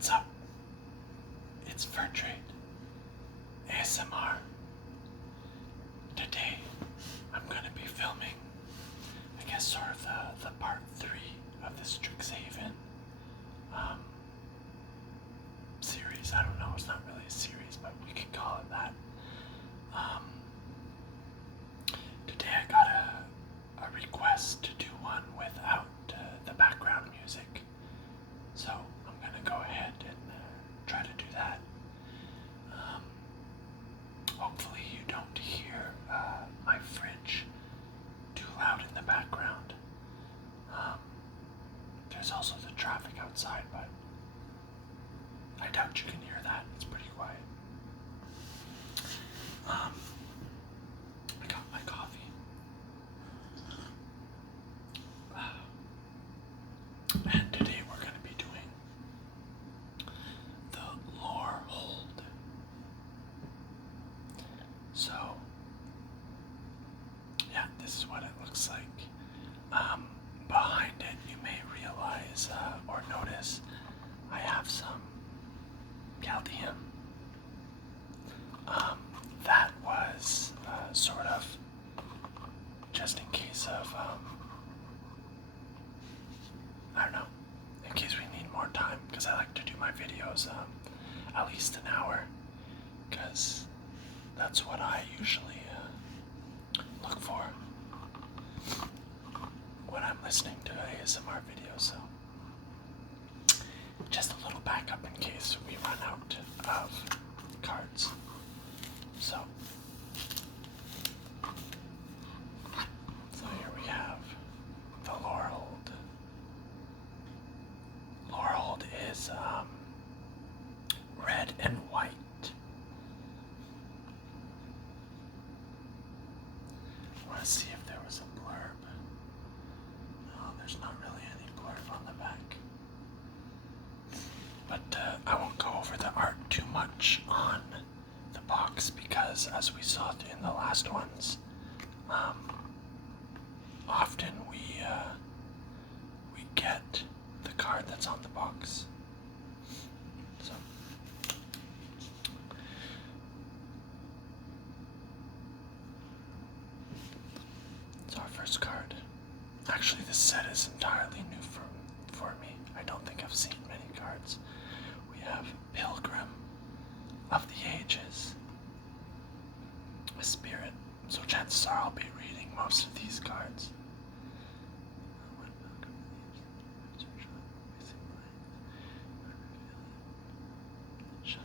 What's up? It's Lorehold ASMR. Today I'm going to be filming, I guess, sort of the part 3 of this Strixhaven series. I don't know, it's not really a series, but we could call it that. Today I got a request to do one without the background music, so I'm going to go ahead and try to do that. Hopefully you don't hear my fridge too loud in the background. There's also the traffic outside, but I doubt you can hear that. It's pretty quiet. I got my coffee. And today we're going to be doing the Lorehold. So, yeah, this is what it looks like. Behind it, you may realize or notice I have some Chaldean. That was sort of just in case of, I don't know, in case we need more time, because I like to do my videos at least an hour, because that's what I usually look for when I'm listening to ASMR videos. So just a little backup in case we run out of cards. So here we have the Lorehold. Lorehold is red and white. I want to see if there was a blurb. No, there's not really any blurb on the back. But I won't go over the art too much on the box because, as we saw in the last ones, often we get the card that's on the box. So it's our first card. Actually, this set is entirely new for me. I don't think I've seen many cards. We have Pilgrim of the Ages, a spirit, so chances are I'll be reading most of these cards. Shuffle.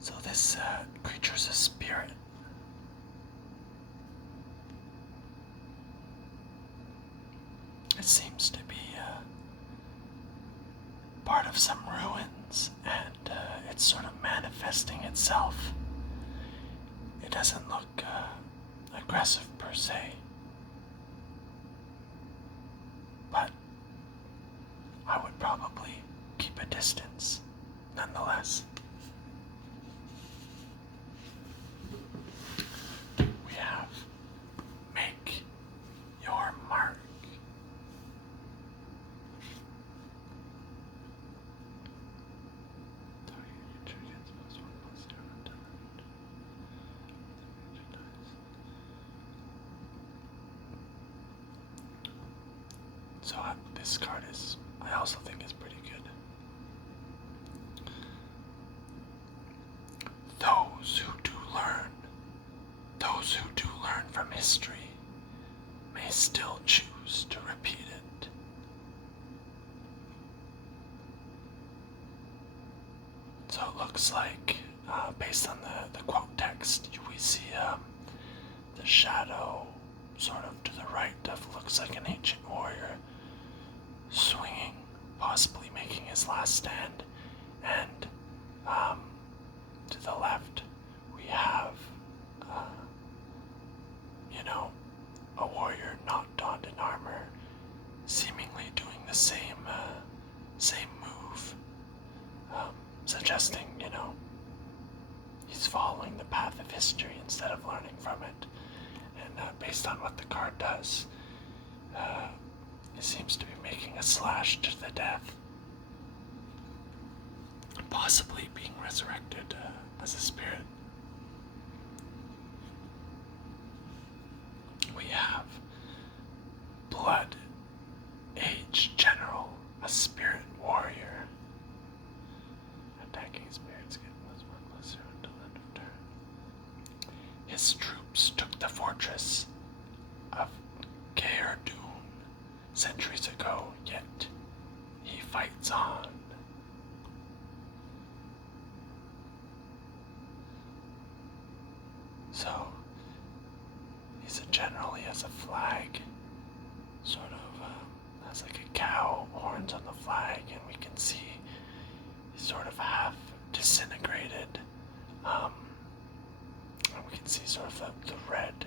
So this creature's a spirit. It seems to be part of some ruins, and it's sort of manifesting itself. It doesn't look aggressive per se, but I would probably keep a distance nonetheless. We have Make Your Mark. So this card I also think is pretty good. Those who do learn from history may still choose to repeat it. So it looks like, based on the quote text, we see the shadow sort of to the right of looks like an ancient warrior swinging, possibly making his last stand, and to the left we have a warrior not donned in armor, seemingly doing the same move, suggesting he's following the path of history instead of learning from it. And based on what the card does, it seems to be making a slash to the death. Possibly being resurrected as a spirit. We have Blood Age General, a spirit warrior. Attacking spirits get +1/+0 until end of turn. His troops took the fortress of Caerdoon centuries ago, yet he fights on. So, he's a general, he has a flag, sort of, has like a cow, horns on the flag, and we can see he's sort of half disintegrated, and we can see sort of the red,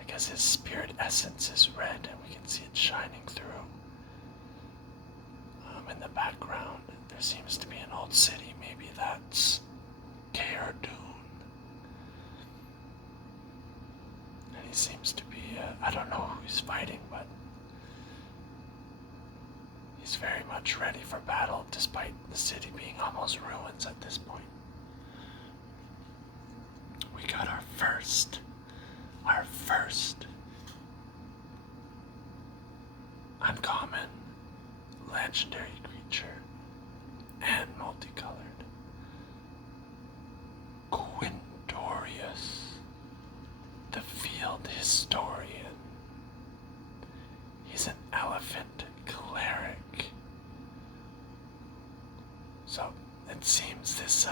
I guess his spirit essence is red, and we can see it shining through. In the background, there seems to be an old city, maybe that's Caerdoon. And he seems to be, I don't know who he's fighting, but he's very much ready for battle, despite the city being almost ruins at this point. We got our first uncommon legendary creature and multicolored. Quindorius, the field historian. He's an elephant cleric. So it seems this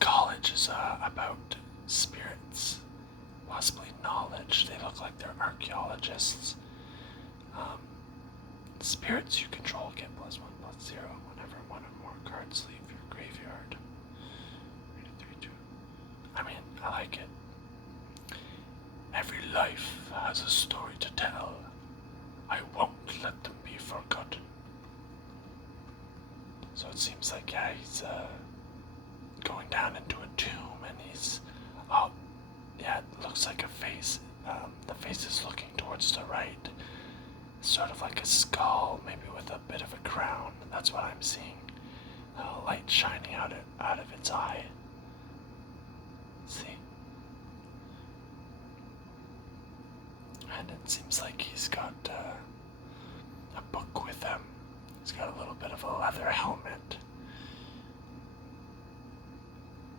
college is about spirits, possibly knowledge. They look like they're archaeologists. Spirits you control get +1/+0 whenever one or more cards leave your graveyard. I mean, I like it. Every life has a story to tell. I won't let them be forgotten. So it seems like, yeah, he's going down into a tomb, and he's, oh, yeah, it looks like a face. The face is looking towards the right. Sort of like a skull, maybe with a bit of a crown. That's what I'm seeing. Light shining out of its eye. See? And it seems like he's got a book with him. He's got a little bit of a leather helmet.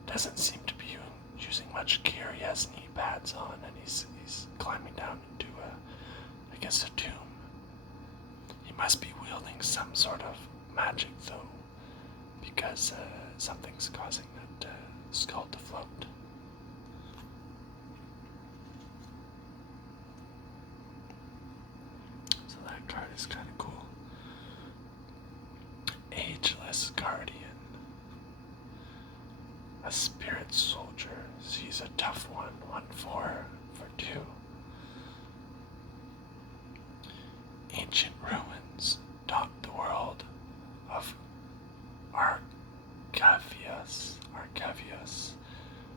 Doesn't seem to be using much gear. He has knee pads on, and he's climbing down into I guess a tomb. He must be wielding some sort of magic, though, because something's causing that skull to float. So that card is kind of cool. Ageless Guardian. A spirit soldier. He's a tough one. 1/4 for 2. Ancient ruins dot the world of Arcavius,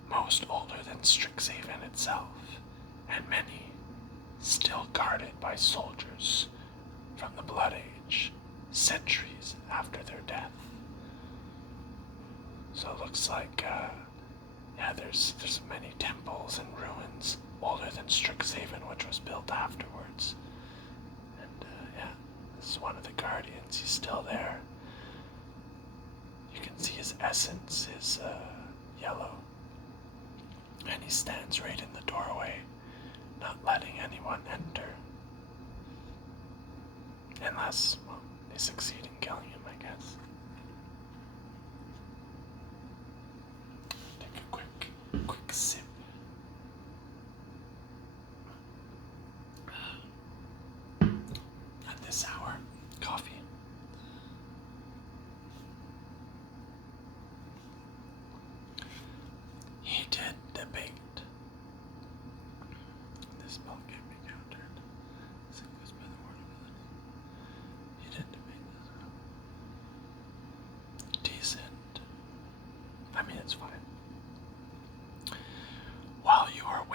most older than Strixhaven itself, and many still guarded by soldiers from the Blood Age, centuries after their death. So it looks like, yeah, there's many temples and ruins older than Strixhaven, which was built afterwards. And yeah, this is one of the guardians. He's still there. You can see his essence is yellow, and he stands right in the doorway, not letting anyone enter. Unless, well, they succeed in killing him, I guess. Take a quick sip. At this hour, coffee. He did debate. This spell can be countered. This goes by the word ability. He did debate this.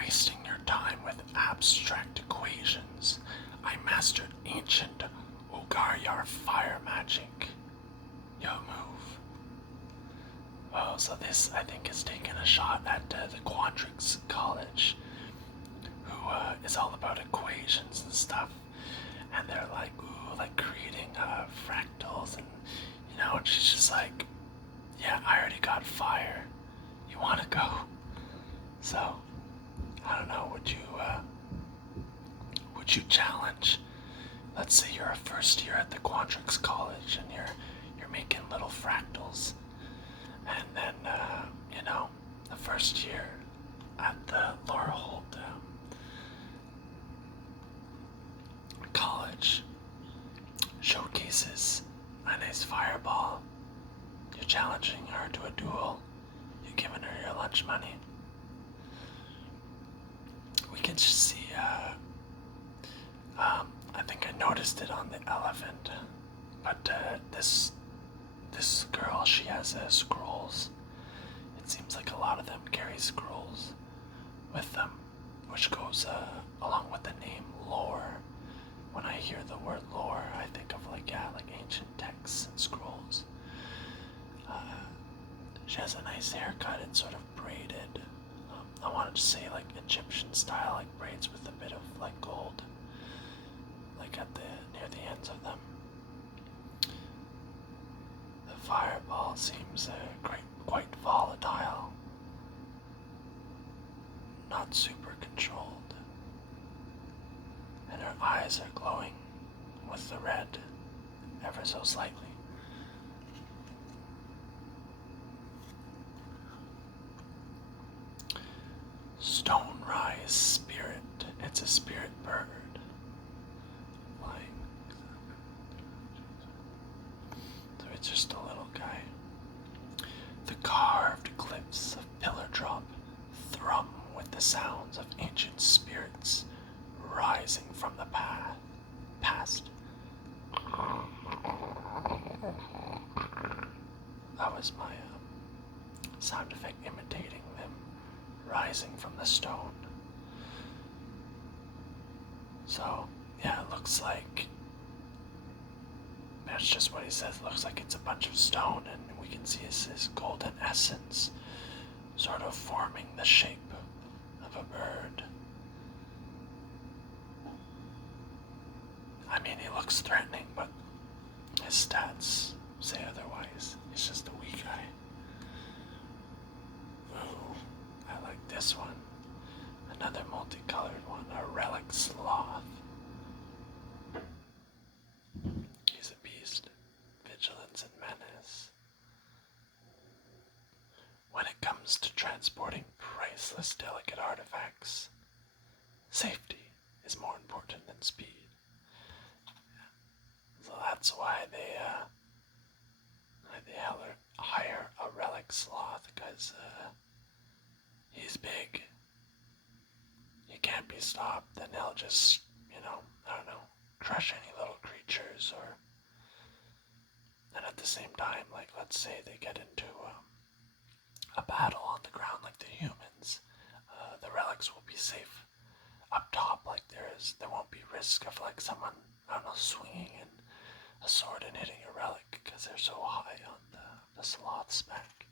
wasting your time with abstract equations. I mastered ancient Ugaryar fire magic. Yo, move. Oh, so this, I think, is taking a shot at the Quadrix College, who is all about equations and stuff. And they're like, ooh, like creating fractals, and and she's just like, yeah, I already got fire. You want to go? So, I don't know. Would you challenge? Let's say you're a first year at the Quadrix College, and you're making little fractals, and then the first year at the Lorehold College showcases a nice fireball. You're challenging her to a duel. You're giving her your lunch money. We can just see, I think I noticed it on the elephant, but this girl, she has scrolls. It seems like a lot of them carry scrolls with them, which goes along with the name lore. When I hear the word lore, I think of like ancient texts and scrolls. She has a nice haircut. It's sort of braided. I wanted to say like Egyptian style, like braids with a bit of like gold, like near the ends of them. The fireball seems quite volatile, not super controlled, and her eyes are glowing with the red ever so slightly. Stone Rise Spirit. It's a spirit bird. Flying. So it's just a little guy. The carved cliffs of Pillar Drop thrum with the sounds of ancient spirits rising from the past. That was my sound effect imitating them rising from the stone. So, yeah, it looks like, that's just what he says, it looks like it's a bunch of stone, and we can see his golden essence sort of forming the shape of a bird. I mean, he looks threatening, but his stats say otherwise. He's just a weak guy. Ooh, I like this one. Another multicolored one, a relic sloth. He's a beast. Vigilance and menace. When it comes to transporting priceless, delicate artifacts, safety is more important than speed. So that's why they hire a relic sloth, because he's big. He can't be stopped, then he'll just, I don't know, crush any little creatures, or... And at the same time, like, let's say they get into a battle on the ground like the humans, the relics will be safe up top. Like, there won't be risk of like someone, I don't know, swinging in a sword and hitting a relic, because they're so high on the sloth's back.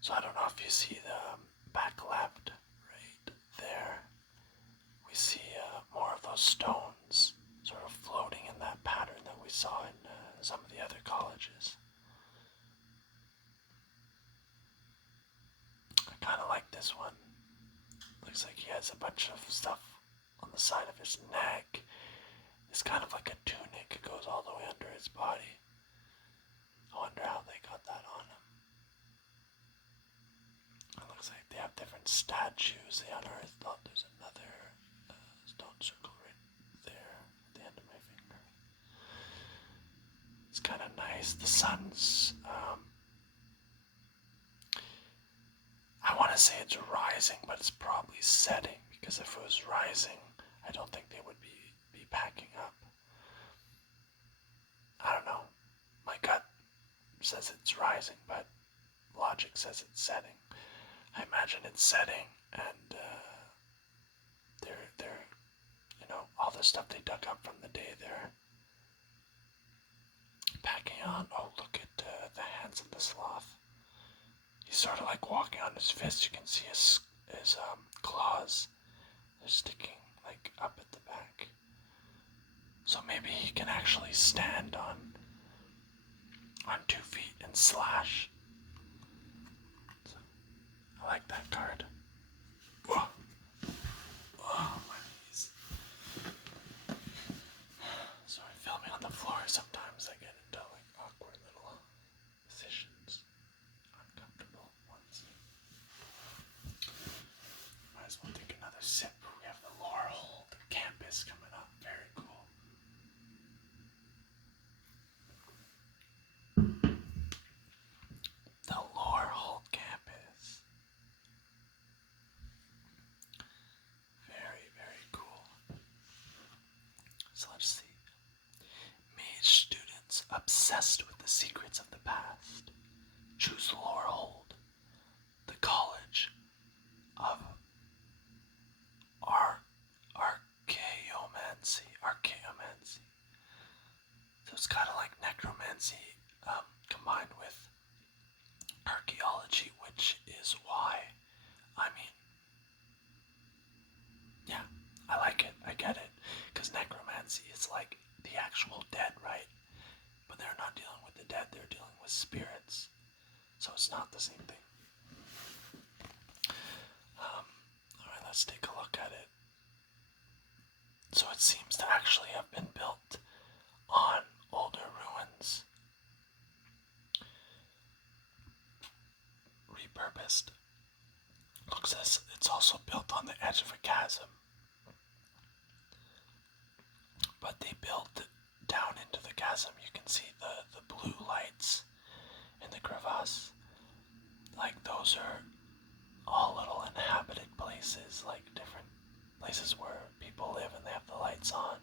So I don't know if you see the back left, right there, we see more of those stones sort of floating in that pattern that we saw in some of the other colleges. I kind of like this one. Looks like he has a bunch of stuff on the side of his neck. It's kind of like a tunic. It goes all the way under his body. I wonder how they got that on him. It looks like they have different statues. The unearthed thought there's another stone circle right there at the end of my finger. It's kind of nice. The sun's, I want to say it's rising, but it's probably setting, because if it was rising, I don't think they would be packing up. I don't know. My gut says it's rising, but logic says it's setting. I imagine it's setting, and they're all the stuff they dug up from the day they're packing on. Oh, look at the hands of the sloth. He's sort of like walking on his fist. You can see his claws. They're sticking like up at the back. So maybe he can actually stand on 2 feet and slash. So, I like that card. Whoa. Oh, my knees. Sorry, filming on the floor. Sometimes I get into like awkward little positions. Uncomfortable ones. Might as well take another sip. We have the Lorehold campus coming up. Very cool. The Lorehold campus. Very, very cool. So let's see. Mage students obsessed with the secrets of the past choose Lorehold, the college of archaeomancy. So it's kind of like necromancy combined with archaeology, which is why, I mean, yeah, I like it, I get it, because necromancy is like the actual dead, right? But they're not dealing with the dead, they're dealing with spirits, so it's not the same thing. Alright, let's take a look at it. So it seems to actually have been built on older ruins, repurposed. Looks as it's also built on the edge of a chasm, but they built down into the chasm. You can see the blue lights in the crevasse. Like those are all little inhabited places, like different places where people live and they have the lights on.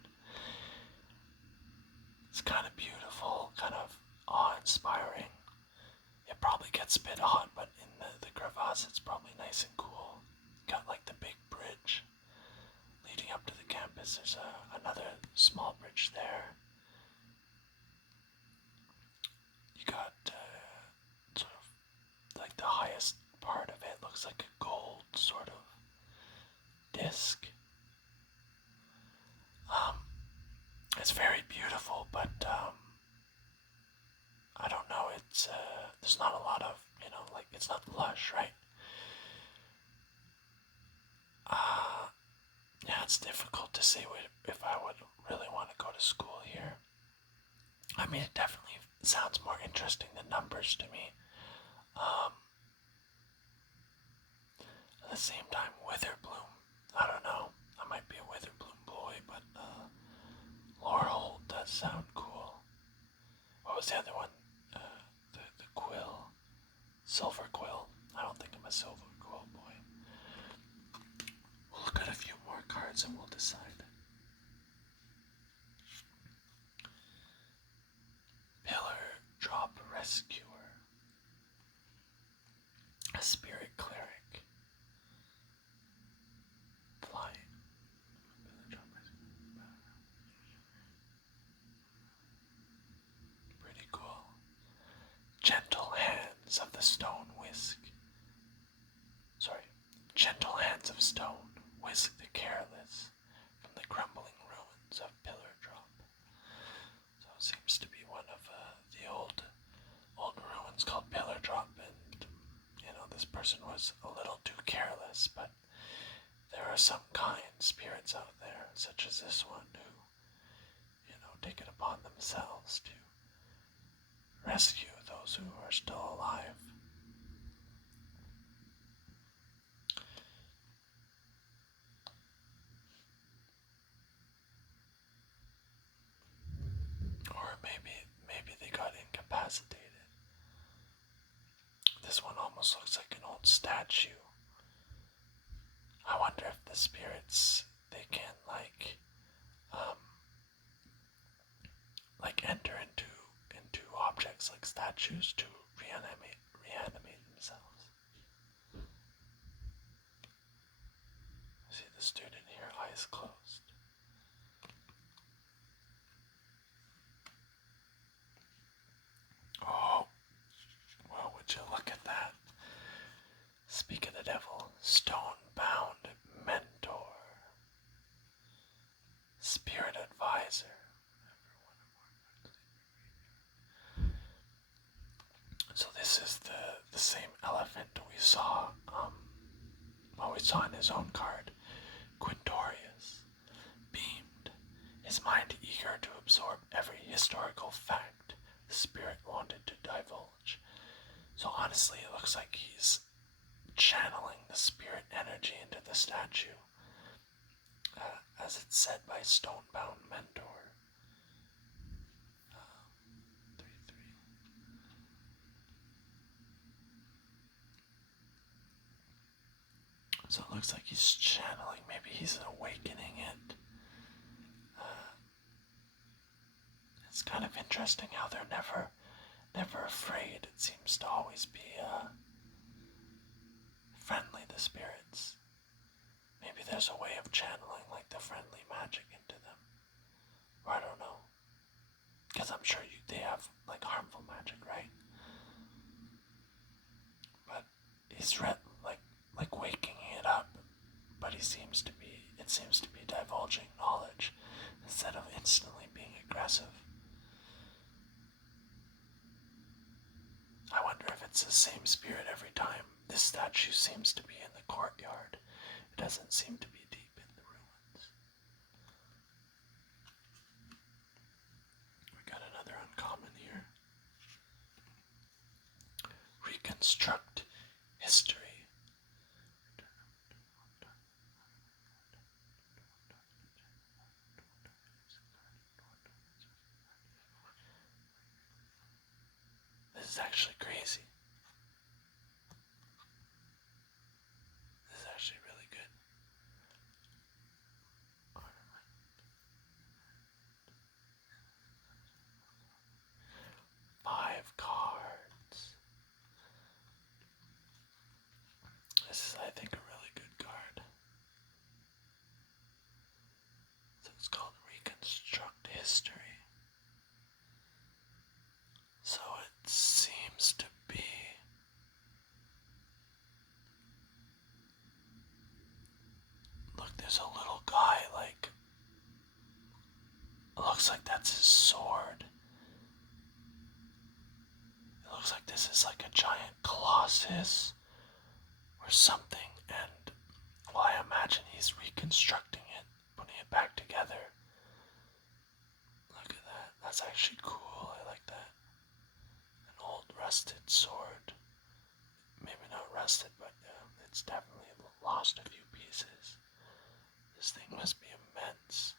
It's kind of beautiful, kind of awe-inspiring. It probably gets a bit hot, but in the crevasse it's probably nice and cool. Got like the big bridge leading up to the campus. There's another small bridge there. You got sort of like the highest part of it looks like a gold sort of disc. It's very beautiful, but I don't know. It's there's not a lot of like it's not lush, right? Yeah, it's difficult to say if I would really want to go to school here. I mean, it definitely sounds more interesting than numbers to me. At the same time, Witherbloom. I don't know. I might be a Witherbloom boy, but Lorehold does sound cool. What was the other one? The quill. Silver quill. I don't think I'm a silver quill boy. We'll look at a few more cards and we'll decide. Pillar Drop Rescuer. A Spirit Cleric. Flying. Pillar Drop Rescuer. Pretty cool. Gentle Hands of the Stone Whisk. Gentle Hands of Stone whisk the careless from the crumbling ruins of Pillar Drop. So it seems to be one of the old ruins called Pillar Drop, and this person was a little too careless, but there are some kind spirits out there, such as this one, who take it upon themselves to rescue those who are still alive. Or maybe they got incapacitated. This one almost looks like an old statue. I wonder if the spirits, they can enter into objects like statues to reanimate themselves. student here, eyes closed. Oh, well, would you look at that? Speak of the devil, stone-bound mentor, spirit advisor. So this is the same elephant we saw, we saw in his own card. Quintorius beamed, his mind eager to absorb every historical fact the spirit wanted to divulge. So honestly, it looks like he's channeling the spirit energy into the statue, as it's said by Stonebound Mentor. 3-3. So it looks like he's channeling, maybe he's awakening it. It's kind of interesting how they're never afraid. It seems to always be friendly, the spirits. Maybe there's a way of channeling like the friendly magic into them. Or I don't know. Because I'm sure they have like harmful magic, right? But he's like waking it up. But it seems to be divulging knowledge instead of instantly being aggressive. I wonder if it's the same spirit every time. This statue seems to be in the courtyard. It doesn't seem to be deep in the ruins. We got another uncommon here. Reconstruct history. This is actually crazy. This is actually really good. 5 cards. This is, I think, a really good card. So it's called Reconstruct History. So it seems to be look, there's a little guy, like, it looks like that's his sword. It looks like this is like a giant colossus or something, and well, I imagine he's reconstructing it, putting it back together. Look at that. That's actually cool. I like that. An old rusted sword. Maybe not rusted, but it's definitely lost a few pieces. This thing must be immense.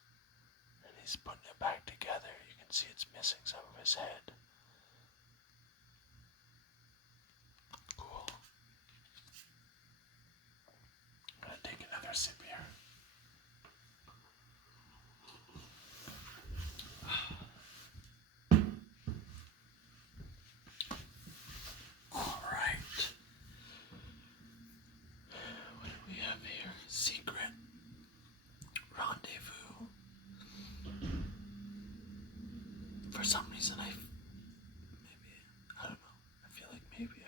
And he's putting it back together. You can see it's missing some of his head. Cool. I'm gonna take another sip here. Alright. What do we have here? Secret rendezvous. For some reason I don't know. I feel like maybe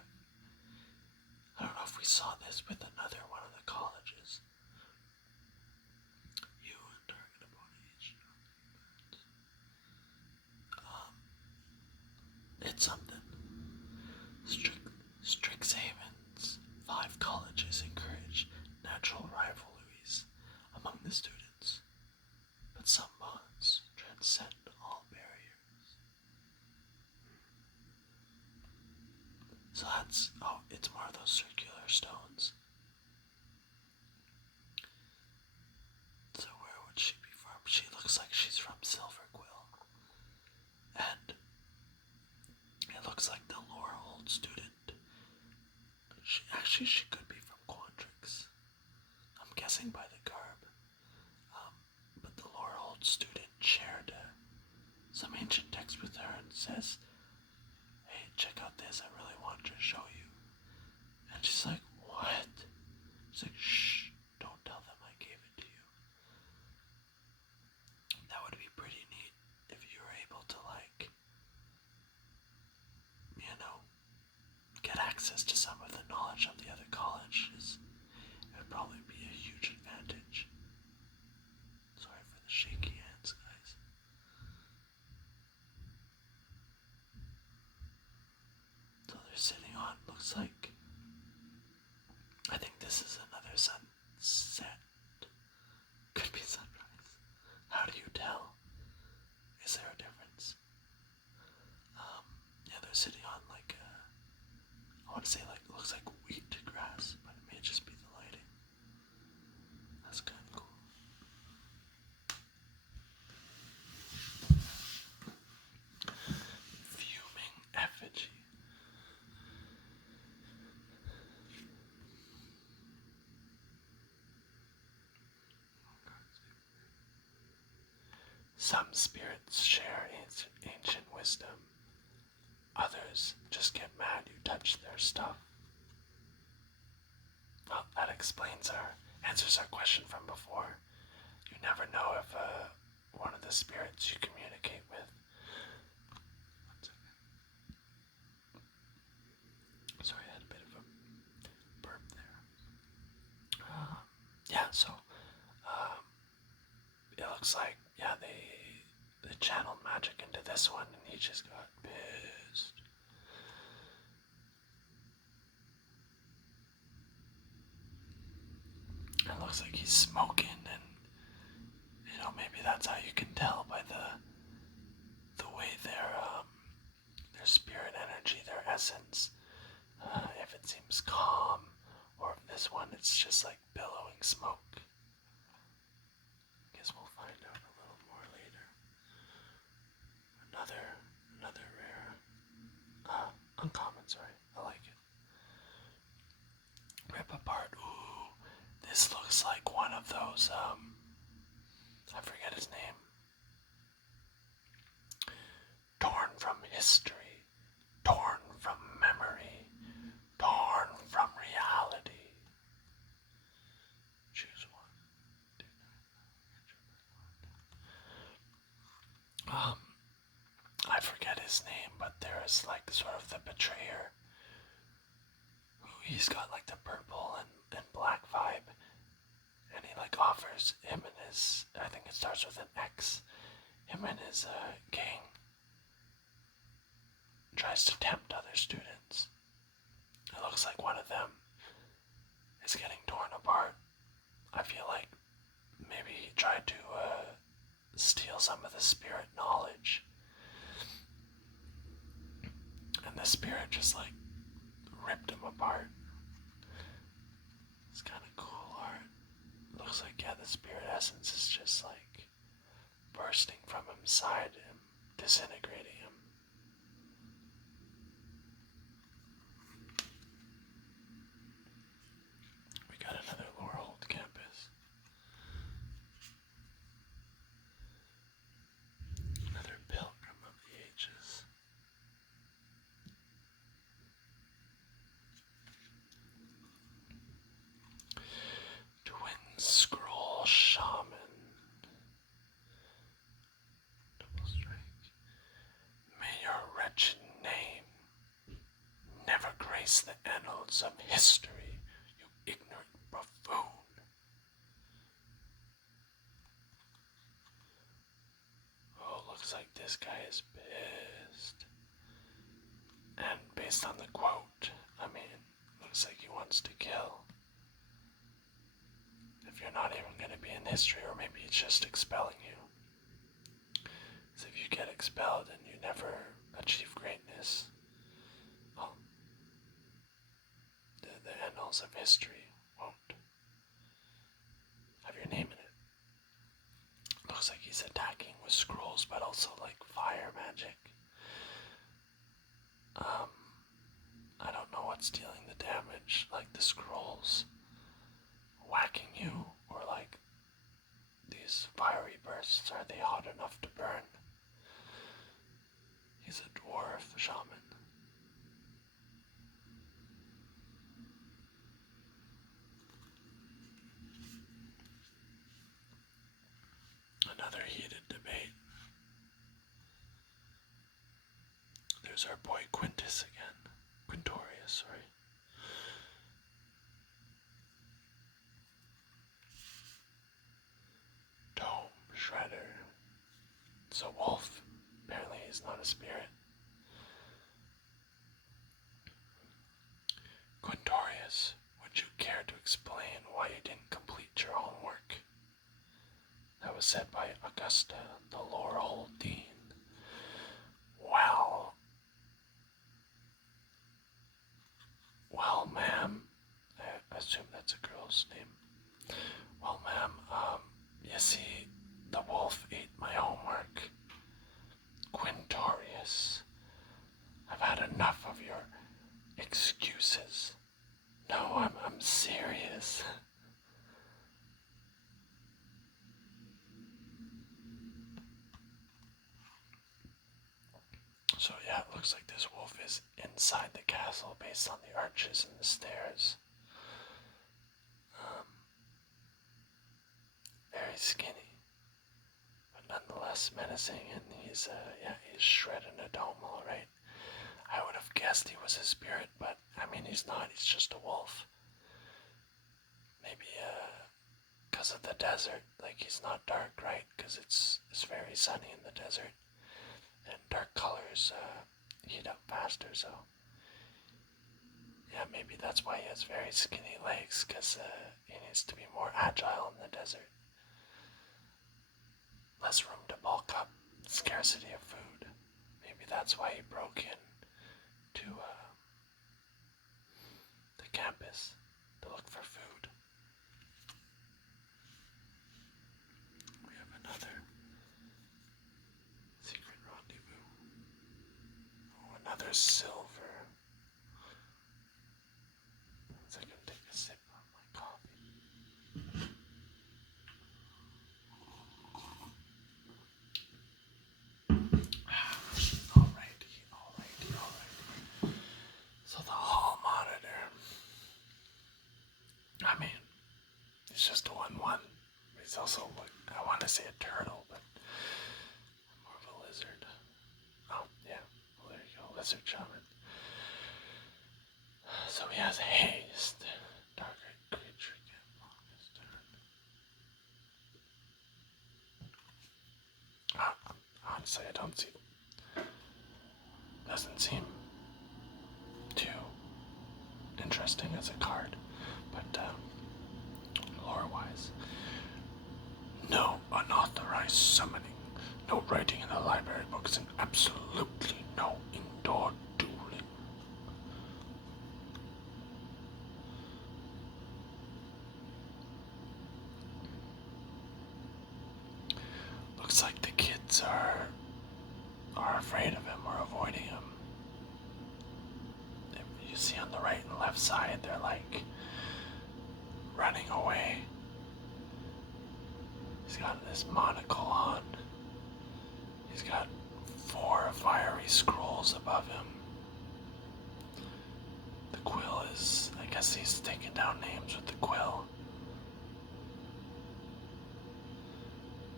I don't know if we saw this with another one of the colleges. You and target opponent each. It's something. Strixhaven's 5 colleges encourage natural rivalries among the students, but some bonds transcend all barriers. So that's, it's more of those circular stones. So where would she be from? She looks like she's from Silverquill. And it looks like the Lorehold student. She could be from Quantrix. I'm guessing by the garb. But the Lorehold student shared some ancient text with her and says, "Hey, check out this. I really want to show you." And she's like, "What?" She's like, "Shh, don't tell them I gave it to you." Some spirits share ancient wisdom. Others just get mad you touch their stuff. Well, that answers our question from before. You never know if one of the spirits you communicate with. One second. Sorry, I had a bit of a burp there. Yeah, so it looks like, yeah, they channeled magic into this one and he just got pissed. It looks like he's smoking, and maybe that's how you can tell by the way their spirit energy, their essence, if it seems calm, or if this one it's just like billowing smoke. Guess we'll find out a little more later. Another rare, uncommon. Sorry, I like it. Rip apart. Ooh, this looks like one of those. I forget his name. Torn from history, torn from memory, torn from reality. Choose one. I forget his name, but there is like sort of the betrayer. He's got like the purple and black vibe, and he like offers him and his, I think it starts with an X, him and his gang tries to tempt other students. It looks like one of them is getting torn apart. I feel like maybe he tried to steal some of the spirit knowledge, and the spirit just like ripped him apart. It's kind of cool art. Looks like, yeah, the spirit essence is just like bursting from inside him, disintegrating him. We got another Lorehold campus. Another pilgrim of the ages. Twin scroll shaman. Double strike. May your wretched name never grace the annals of history, you ignorant buffoon. Oh, looks like this guy is pissed. And based on the quote, I mean, looks like he wants to kill. If you're not even going to be in history, or maybe it's just expelling you. Because if you get expelled and you never achieve greatness, well, the annals of history won't have your name in it. Looks like he's attacking with scrolls, but also like fire magic. I don't know what's dealing the damage, like the scrolls whacking you, or like these fiery bursts, are they hot enough to burn? He's a dwarf shaman. Another heated debate. There's our boy Quintorius, sorry. Dome Shredder. It's a wolf. Apparently he's not a spirit. Quintorius, would you care to explain why you didn't complete your homework? That was said by Augusta, the Lorehold Dean. Well, ma'am, I assume that's a girl's name. Well, ma'am, you see, the wolf ate my homework. Quintorius, I've had enough of your excuses. No, I'm serious. Yeah, it looks like this wolf is inside the castle based on the arches and the stairs. Um, Very skinny, but nonetheless menacing, and he's shredding a dome, all right. I would have guessed he was a spirit, but I mean, he's not. He's just a wolf. Maybe because of the desert, like he's not dark, right? Because it's very sunny in the desert, and dark colors heat up faster. So yeah, maybe that's why he has very skinny legs, because he needs to be more agile in the desert. Less room to bulk up, scarcity of food. Maybe that's why he broke in to the campus to look for food. We have another secret rendezvous. Oh, another silver. So I can take a sip of my coffee. Alrighty. So the hall monitor. I mean, it's just a 1-1. He's also, I want to say a turtle, but more of a lizard. Oh, yeah. Well, there you go. Lizard shaman. So he has haste. Target creature can block his turn. Honestly, I don't see. Doesn't seem too interesting as a card, but lore-wise, no unauthorized summoning, no writing in the library books, and absolutely no indoor dueling. Looks like the kids are afraid of him or avoiding him. You see on the right and left side, they're like running away. He's got this monocle on. He's got 4 fiery scrolls above him. The quill is, I guess he's taking down names with the quill.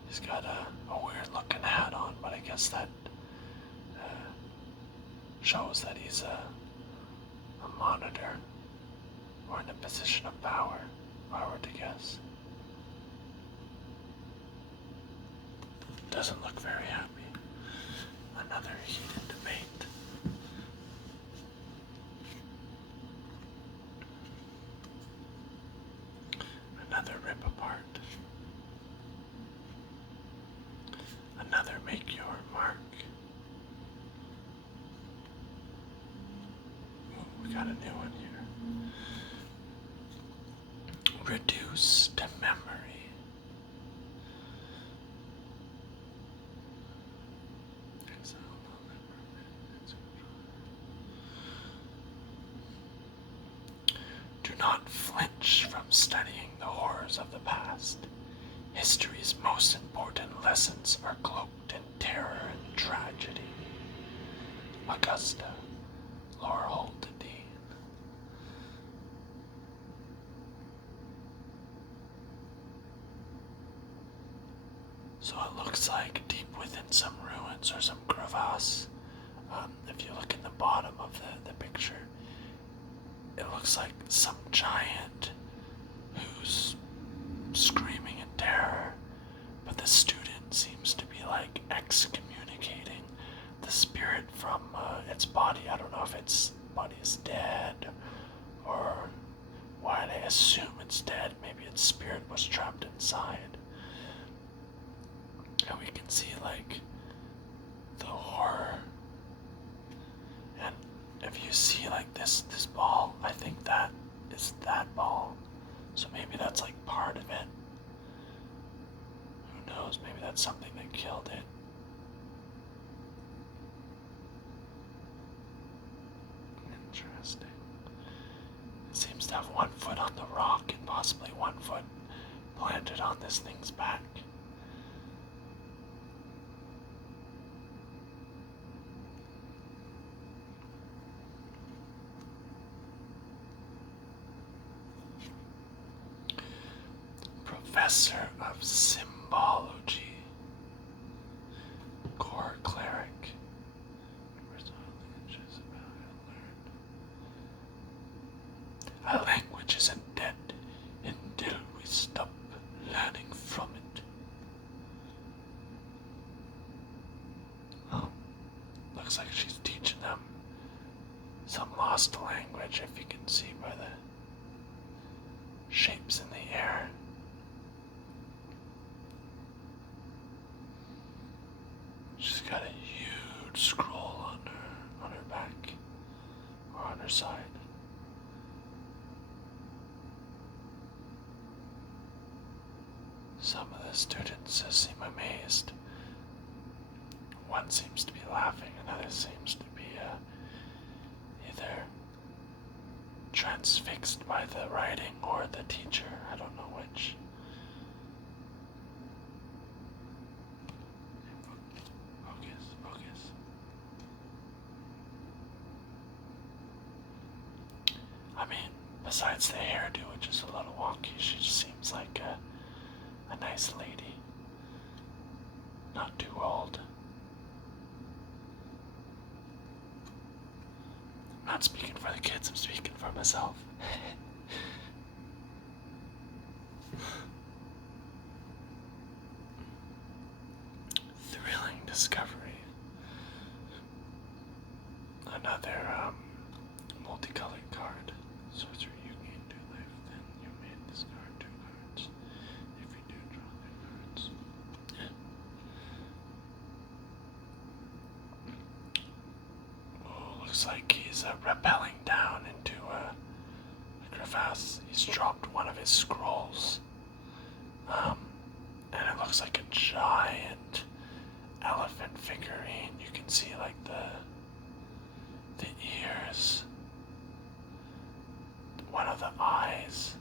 He's got a weird looking hat on, but I guess that shows that he's a monitor or in a position of power, if I were to guess. Doesn't look very happy. Another heated debate. Another rip apart. Another make your mark. Ooh, we got a new one here. Reduce to memory. Do not flinch from studying the horrors of the past. History's most important lessons are cloaked in terror and tragedy. Augusta, Lorehold ASMR. So it looks like deep within some ruins or some crevasse, if you look in the bottom of the picture, it looks like some giant who's screaming in terror, but the student seems to be like excommunicating the spirit from its body. I don't know if its body is dead or why they assume it's dead. Maybe its spirit was trapped inside. And we can see like the horror. And if you see like this ball, I think that is that ball. So maybe that's like part of it. Who knows? Maybe that's something that killed it. Interesting. It seems to have 1 foot on the rock and possibly 1 foot planted on this thing's back. Professor of Symbology. Core Cleric. A language isn't dead until we stop learning from it. Oh, looks like she's teaching them some lost language, if you can see by the shapes in the air. She's got a huge scroll on her back, or on her side. Some of the students seem amazed. One seems to be laughing, another seems to be either transfixed by the writing or the teacher. I don't know which. Focus. I mean, besides the hairdo, which is a little wonky, she just seems like a nice lady. Not too old. I'm not speaking for the kids, I'm speaking for myself. Thrilling discovery. Another multicolored card. Sorcerer, you gain 2 life, then you may discard 2 cards. If you do, draw 2 cards. Oh, looks like he's rappelling down into a crevasse. He's dropped one of his scrolls. And it looks like a giant elephant figurine. You can see like the ears, one of the eyes.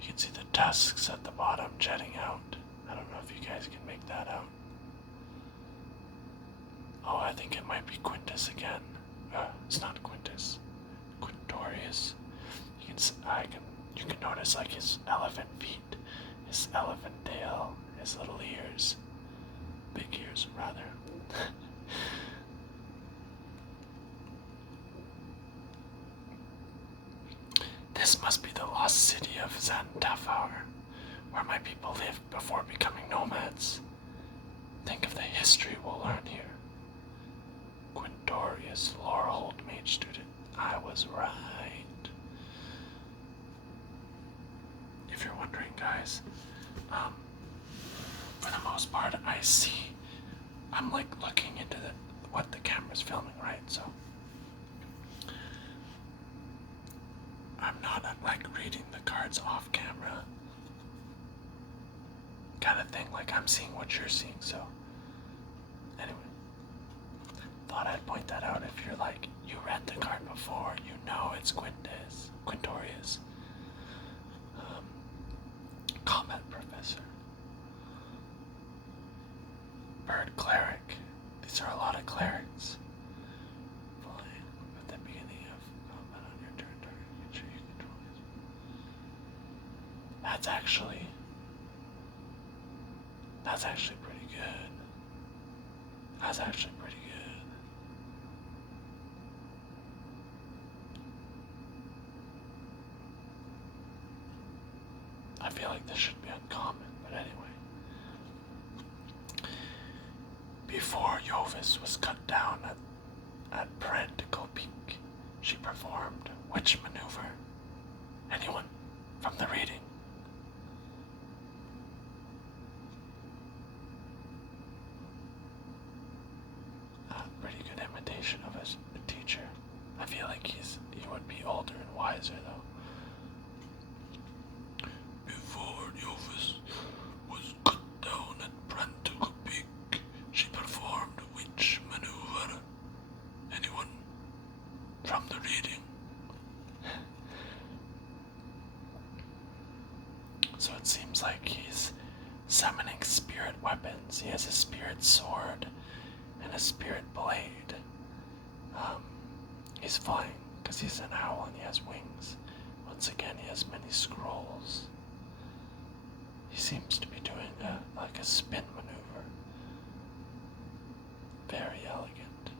You can see the tusks at the bottom jetting out. I don't know if you guys can make that out. Oh, I think it might be Quintus again. It's not Quintus. Quintorius. You can notice like his elephant feet, his elephant tail, his little ears. Big ears, rather. This must be the lost city of Xantafar, where my people lived before becoming nomads. Think of the history we'll learn here. Quintorius, Lorehold mage student. I was right. If you're wondering, guys, for the most part, I'm like looking into what the camera's filming, right? So I'm not like reading the cards off camera kind of thing. Like I'm seeing what you're seeing. So anyway, thought I'd point that out. If you're like, you read the card before, you know it's Quintorius. Combat Professor. Bird Cleric. These are a lot of clerics. Flying at the beginning of combat on your turn, target creature you control is. That's actually pretty good. That's actually pretty good. I feel like this should be uncommon, but anyway. Before Jovis was cut down at Parental Peak, she performed which maneuver? Anyone from the reading? Pretty good imitation of his teacher. I feel like he would be older and wiser though. Before Jovis was cut down at Parental Peak, she performed which maneuver? Anyone from the reading? So it seems like he's summoning spirit weapons. He has a spirit sword and a spirit blade. He's flying because he's an owl and he has wings. Once again, he has many scrolls. He seems to be doing like a spin maneuver. Very elegant.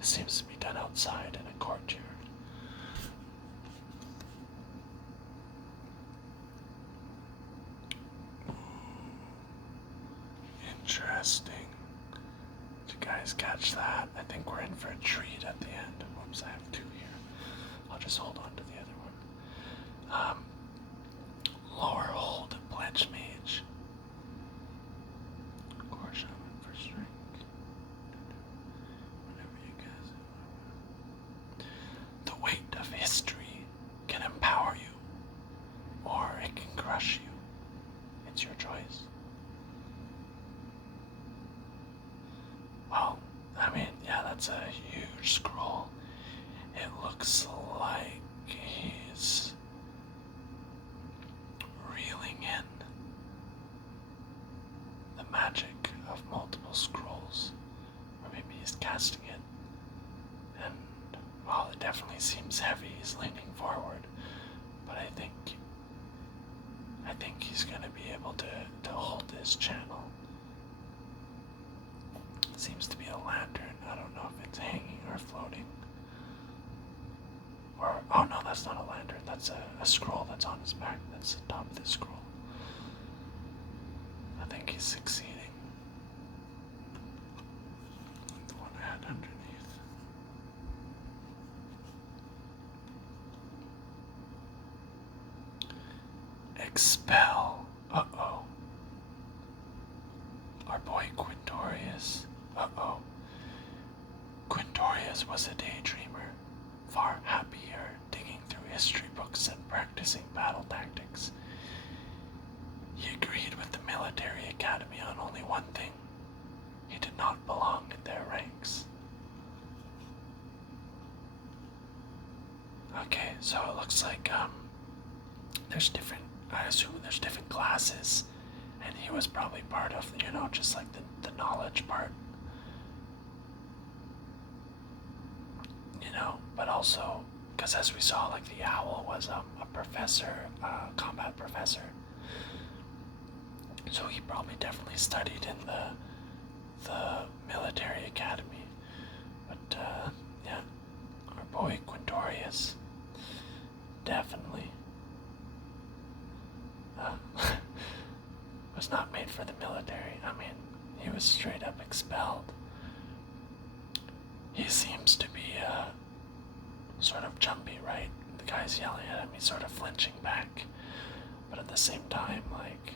This seems to be done outside in a courtyard. Interesting. Did you guys catch that? I think we're in for a treat at the end. Oops, I have two here. I'll just hold on to the other one. Lorehold Pledge Mage. Core Shaman for strength. Whenever you guys. The weight of history can empower you, or it can crush you. It's your choice. Well, I mean, yeah, that's a huge scroll. It looks like he's reeling in the magic of multiple scrolls. Or maybe he's casting it. And while it definitely seems heavy, he's leaning forward. But I think he's gonna be able to hold his channel. It seems to be a lantern. I don't know if it's hanging or floating. Or, oh no, that's not a lantern. That's a scroll that's on his back. That's the top of the scroll. I think he's succeeding. The one I had underneath. Expel. Uh-oh. Our boy Quintorius. Uh-oh. Quintorius was a daydreamer, far happier digging through history books and practicing battle tactics. He agreed with the military academy on only one thing. He did not belong in their ranks. Okay, so it looks like there's different, I assume there's different classes, and he was probably part of, just like the knowledge part. But also, because as we saw, like the owl was a professor, combat professor. So he probably definitely studied in the military academy. But yeah, our boy Quintorius definitely was not made for the military. I mean, he was straight up expelled. He seems to be sort of jumpy, right? The guy's yelling at him, he's sort of flinching back. But at the same time, like,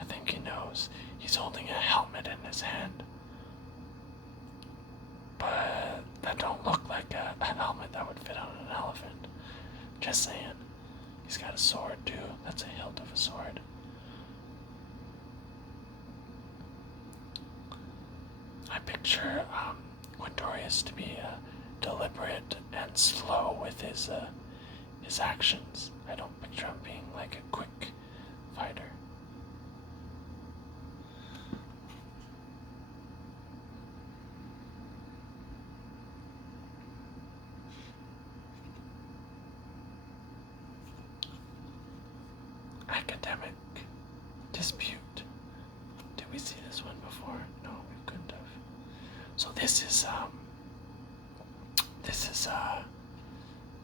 I think he knows. He's holding a helmet in his hand. But that don't look like a helmet that would fit on an elephant. Just saying. He's got a sword too. That's a hilt of a sword. I picture Quintorius to be deliberate and slow with his actions. I don't picture him being like a quick fighter. Academic dispute. Did we see this one before? No, we couldn't have. So this is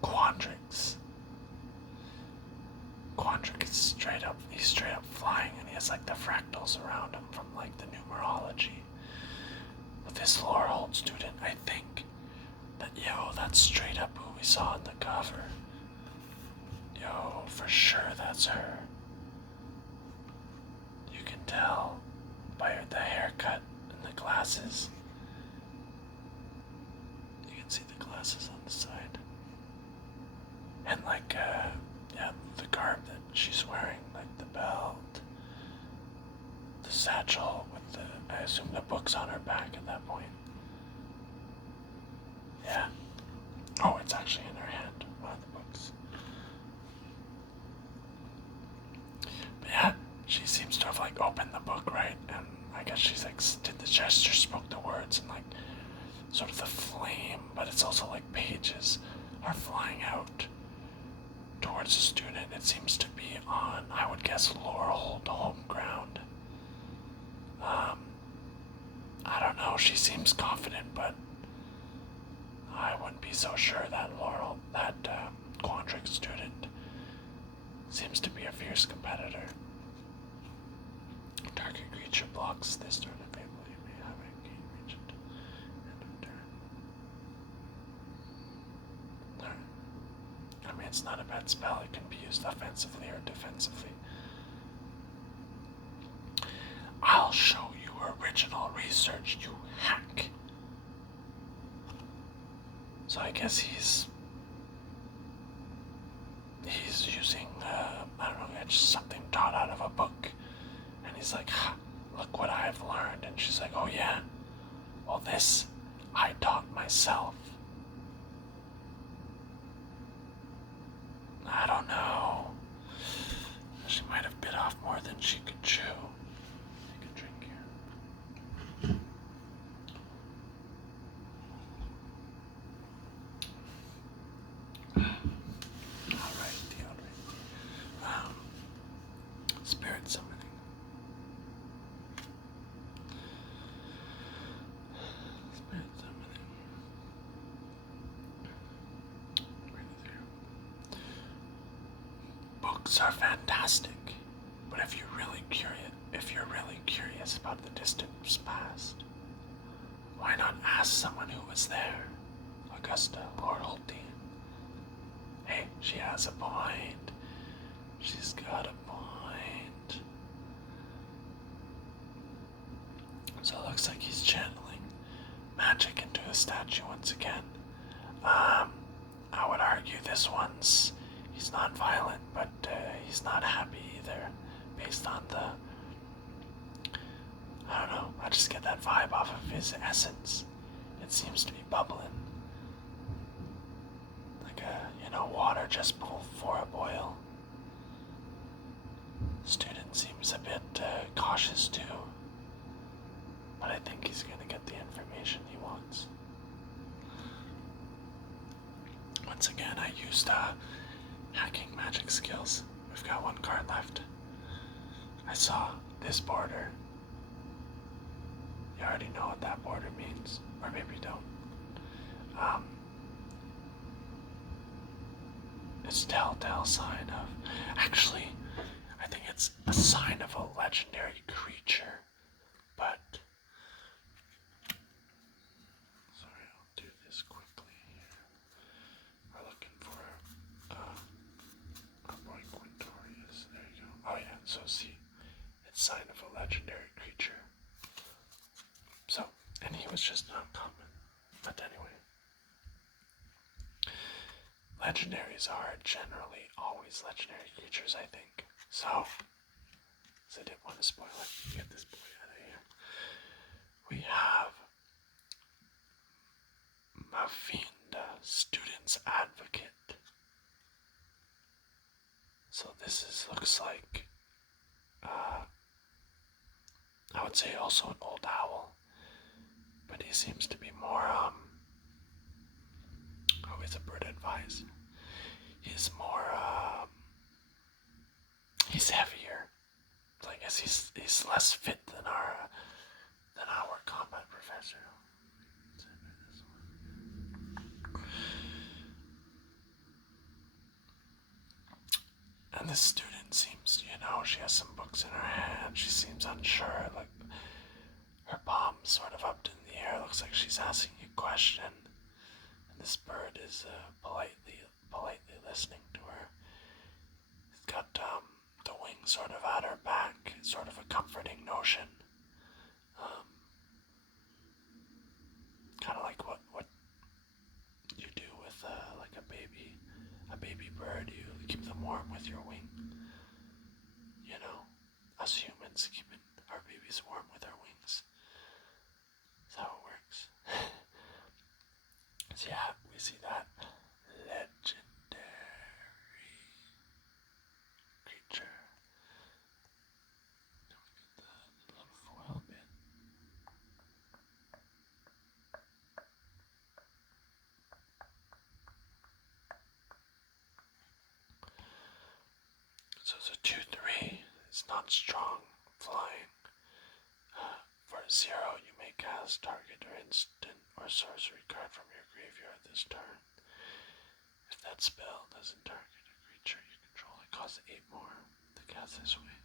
Quandrix. Quandrix is he's straight up flying, and he has like the fractals around him from like the numerology. With this Lorehold student, I think that, that's straight up who we saw in the cover. For sure that's her. You can tell by the haircut and the glasses. You can see the glasses on the side. And like, the garb that she's wearing, like the belt, the satchel with I assume the books on her back at that point. Yeah. Oh, it's actually in her hand, one of the books. But yeah, she seems to have like opened the book, right? And I guess she's like did the gesture, spoke the words, and like sort of the flame, but it's also like pages are flying out towards the student. It seems to be on, I would guess, Lorehold home ground. Um, I don't know. She seems confident, but I wouldn't be so sure that Quandrix student seems to be a fierce competitor. Target creature blocks this turn if able, you may have a game regent end of turn. I mean, it's not a bad spell. It can be used offensively or defensively. I'll show you original research, you hack. So I guess he's using, I don't know, it's something taught out of a book. And he's like, look what I've learned. And she's like, oh yeah, well this I taught myself. I don't know. She might have bit off more than she could chew. Take a drink here. Alright. Spirit summoning. Spirit summoning. Right there. Books are fantastic, but if you're really curious about the distant past, why not ask someone who was there? Augusta, Lorehold. Hey, she has a point. She's got a point. So it looks like he's channeling magic into a statue once again. I would argue this one's, he's not violent, but he's not happy either, based on the, I don't know, I just get that vibe off of his essence. It seems to be bubbling. Like water just before a boil. Student seems a bit cautious too, but I think he's gonna get the information he wants. Once again, I used hacking magic skills. We've got one card left. I saw this border. You already know what that border means, or maybe you don't. It's telltale sign of, actually, I think it's a sign of a legendary creature, but, sorry, I'll do this quickly here. We're looking for a boy Quintorius, there you go. Oh yeah, so see, it's sign of a legendary creature. So, and he was just uncommon, but anyway. Legendaries are generally always legendary creatures, I think. So, I didn't want to spoil it. Get this boy out of here. We have Mafinda, Student's Advocate. So this looks like, I would say also an old owl, but he seems to be more, he's a bird advisor. He's more, he's heavier. So I guess he's less fit than our combat professor. And this student seems, she has some books in her hand. She seems unsure, like her palm's sort of up in the air. Looks like she's asking you a question. And this bird is politely listening to her. It's got the wing sort of at her back. It's sort of a comforting notion. Kind of like what you do with like a baby bird. You keep them warm with your wing. Us humans keeping our babies warm with our wings. That's how it works. So yeah, we see that legendary creature. Look at the little foil bit. So it's a 2/3. It's not strong. Flying. For 0, you may cast target or instant or sorcery card from your graveyard this turn. If that spell doesn't target a creature you control, it costs 8 more to cast this way.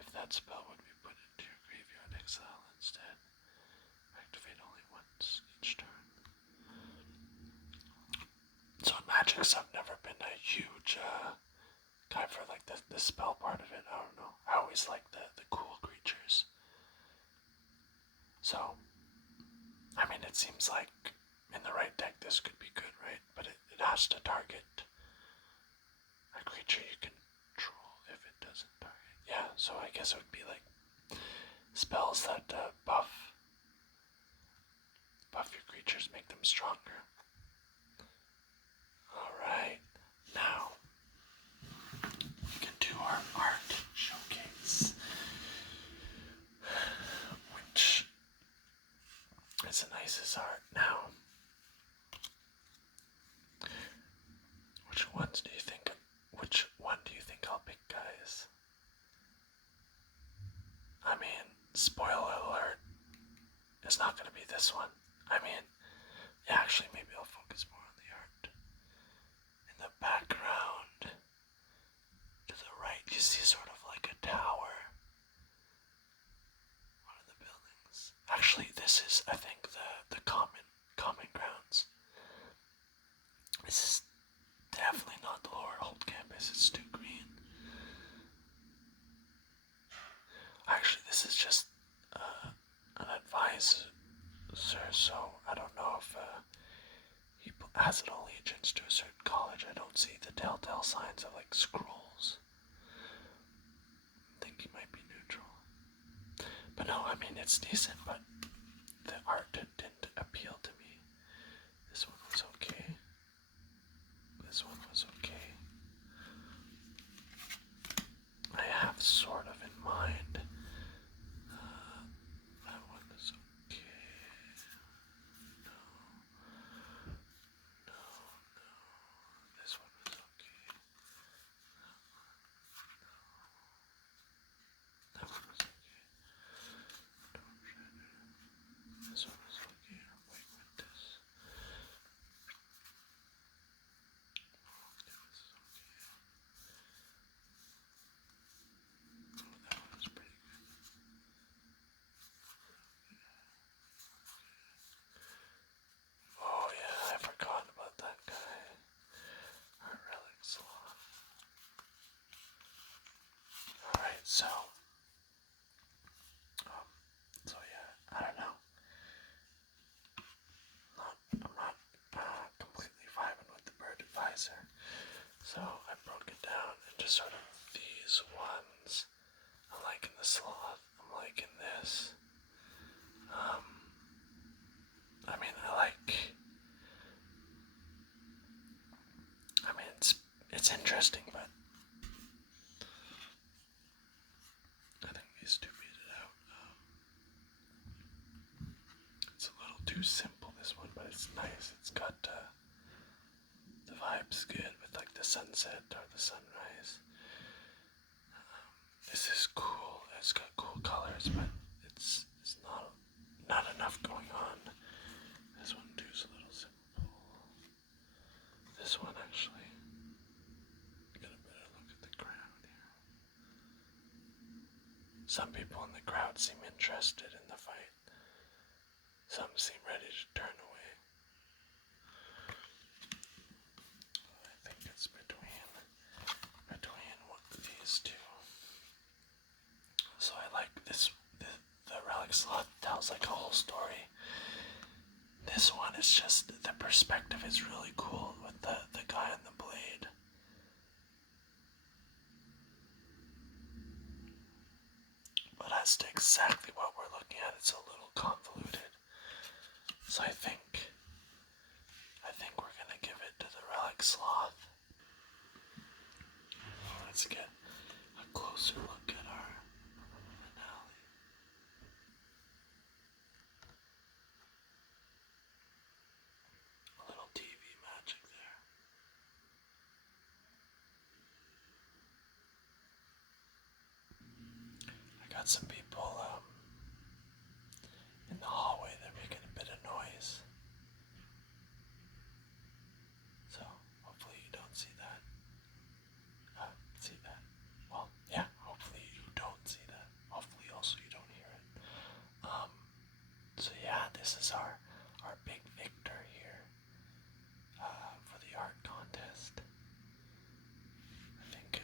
If that spell would be put into your graveyard exile instead, activate only once each turn. So in Magic's I've never been a huge guy for like the spell part of it. I don't know. I always like the cool creatures. So, I mean, it seems like in the right deck this could be good, right? But it has to target a creature you control if it doesn't target. Yeah, so I guess it would be like spells that buff your creatures, make them stronger. Alright, now we can do our art showcase, which is the nicest art. Now, which one do you think I'll pick, guys? I mean, spoiler alert, it's not gonna be this one. I mean, yeah, actually maybe I'll focus more on the art. In the background, to the right, you see sort of like a tower. One of the buildings. Actually, this is, I think, the common grounds. This is definitely not the Lorehold campus. It's too green. Actually, this is just an advisor, so I don't know if he has an allegiance to a certain college. I don't see the telltale signs of like scrolls. I think he might be neutral. But no, I mean, it's decent, but the art didn't appeal to me. This one was okay. This one was okay. I have sort of in mind. That one is okay. No. No. This one was okay. That one was okay. This one was okay. Wait with this. This is okay. Oh, that one was pretty good. Oh yeah, I forgot about that guy. Our relic sloth. Alright, so yeah, I don't know. I'm not completely vibing with the bird advisor. So I broke it down into sort of these ones. I'm liking the sloth. I'm liking this. I mean, it's interesting, but I think these two beat it out. It's a little too simple, this one, but it's nice. It's got the vibes good with like the sunset or the sunrise. This is cool. It's got cool colors, but it's not enough going on. This one too's a little simple. This one actually. Get a better look at the crowd here. Some people in the crowd seem interested in the fight. Some seem ready to turn away. I think it's between these two. So I like this. The relic sloth tells like a whole story. This one is just, the perspective is really cool with the guy on the blade. But as to exactly what we're looking at, it's a little convoluted. So I think we're gonna give it to the relic sloth. Let's get a closer look at our finale. A little TV magic there. got some people in the hallway. They're making a bit of noise. So hopefully you don't see that. See that? Well, yeah, hopefully you don't see that. Hopefully also you don't hear it. So yeah, this is our big victor here for the art contest. I think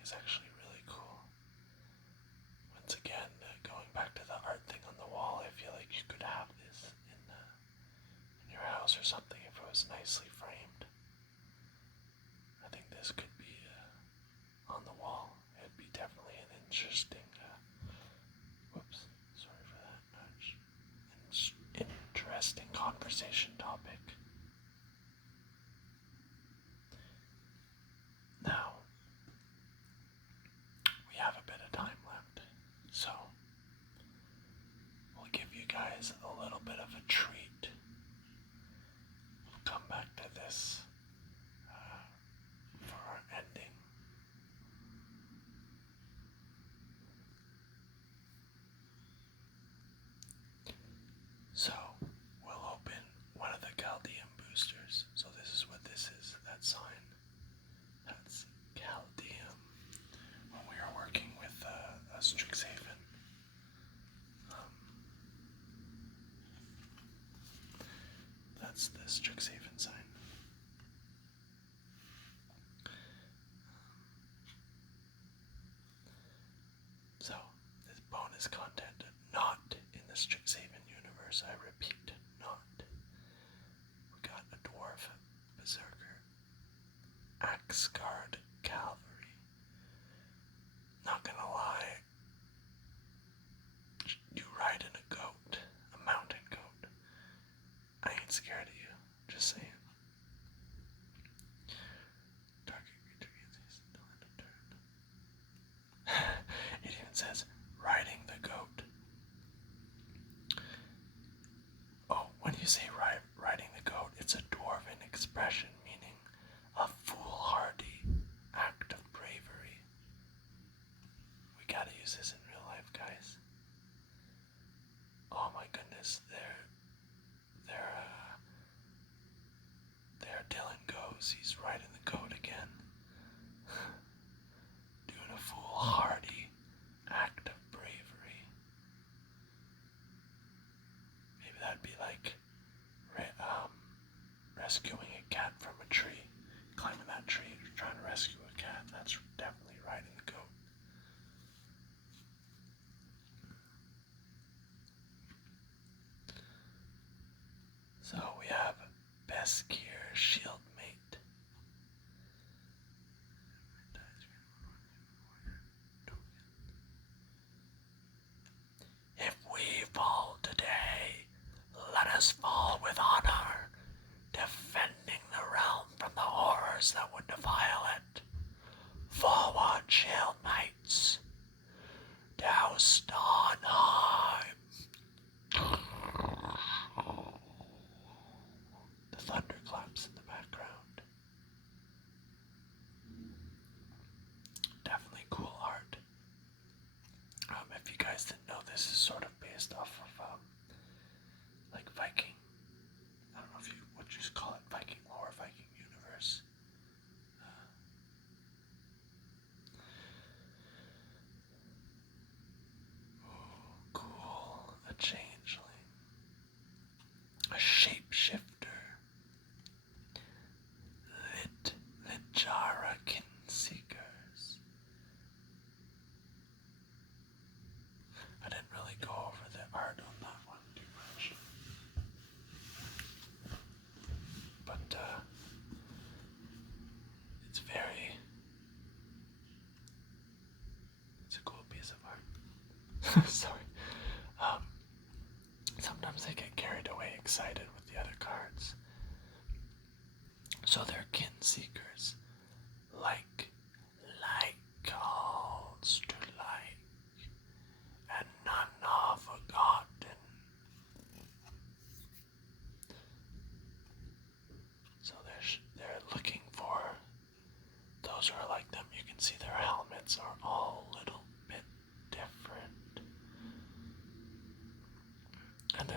it's actually really cool. Once again, going back to the art thing on the wall, I feel like you could have this in your house or something if it was nicely framed. I think this could be on the wall. It'd be definitely an interesting. Whoops, sorry for that. Interesting conversation topic. Now, we have a bit of time left, so we'll give you guys a little bit of a treat. We'll come back to this for our ending. So, we'll open one of the Chaldean boosters. So this is what this is, that sign. That's Chaldean. When we are working with a Strixhaven. That's the Strixhaven sign. So, this bonus content, not in the Strixhaven universe, I repeat, not. We got a dwarf berserker, axe guard cavalry. Not gonna lie, you ride in a goat, a mountain goat. I ain't scared of you, just saying. Target creature gets until end of turn. It even says riding the goat. Oh, when you say riding the goat, it's a dwarven expression meaning a foolhardy act of bravery. We gotta use this in real life, guys. Oh my goodness, there Dylan goes. He's riding the goat again. Doing a foolhardy act of bravery. Maybe that'd be like rescuing a cat from a tree. Climbing that tree, trying to rescue a cat. That's definitely riding the goat. So we have Beskir Shieldmate. If we fall today, let us fall with honor, defending the realm from the horrors that would defile it. Forward, Shieldmates! Doused on high! The thunderclaps in the background. Definitely cool art. If you guys didn't know, this is sort of based off of like Viking. I don't know if what you call it, Viking lore, Viking universe. Cool. A changeling. A shapeshifter. Lijara Kinseekers. I didn't really go over the art on that one too much.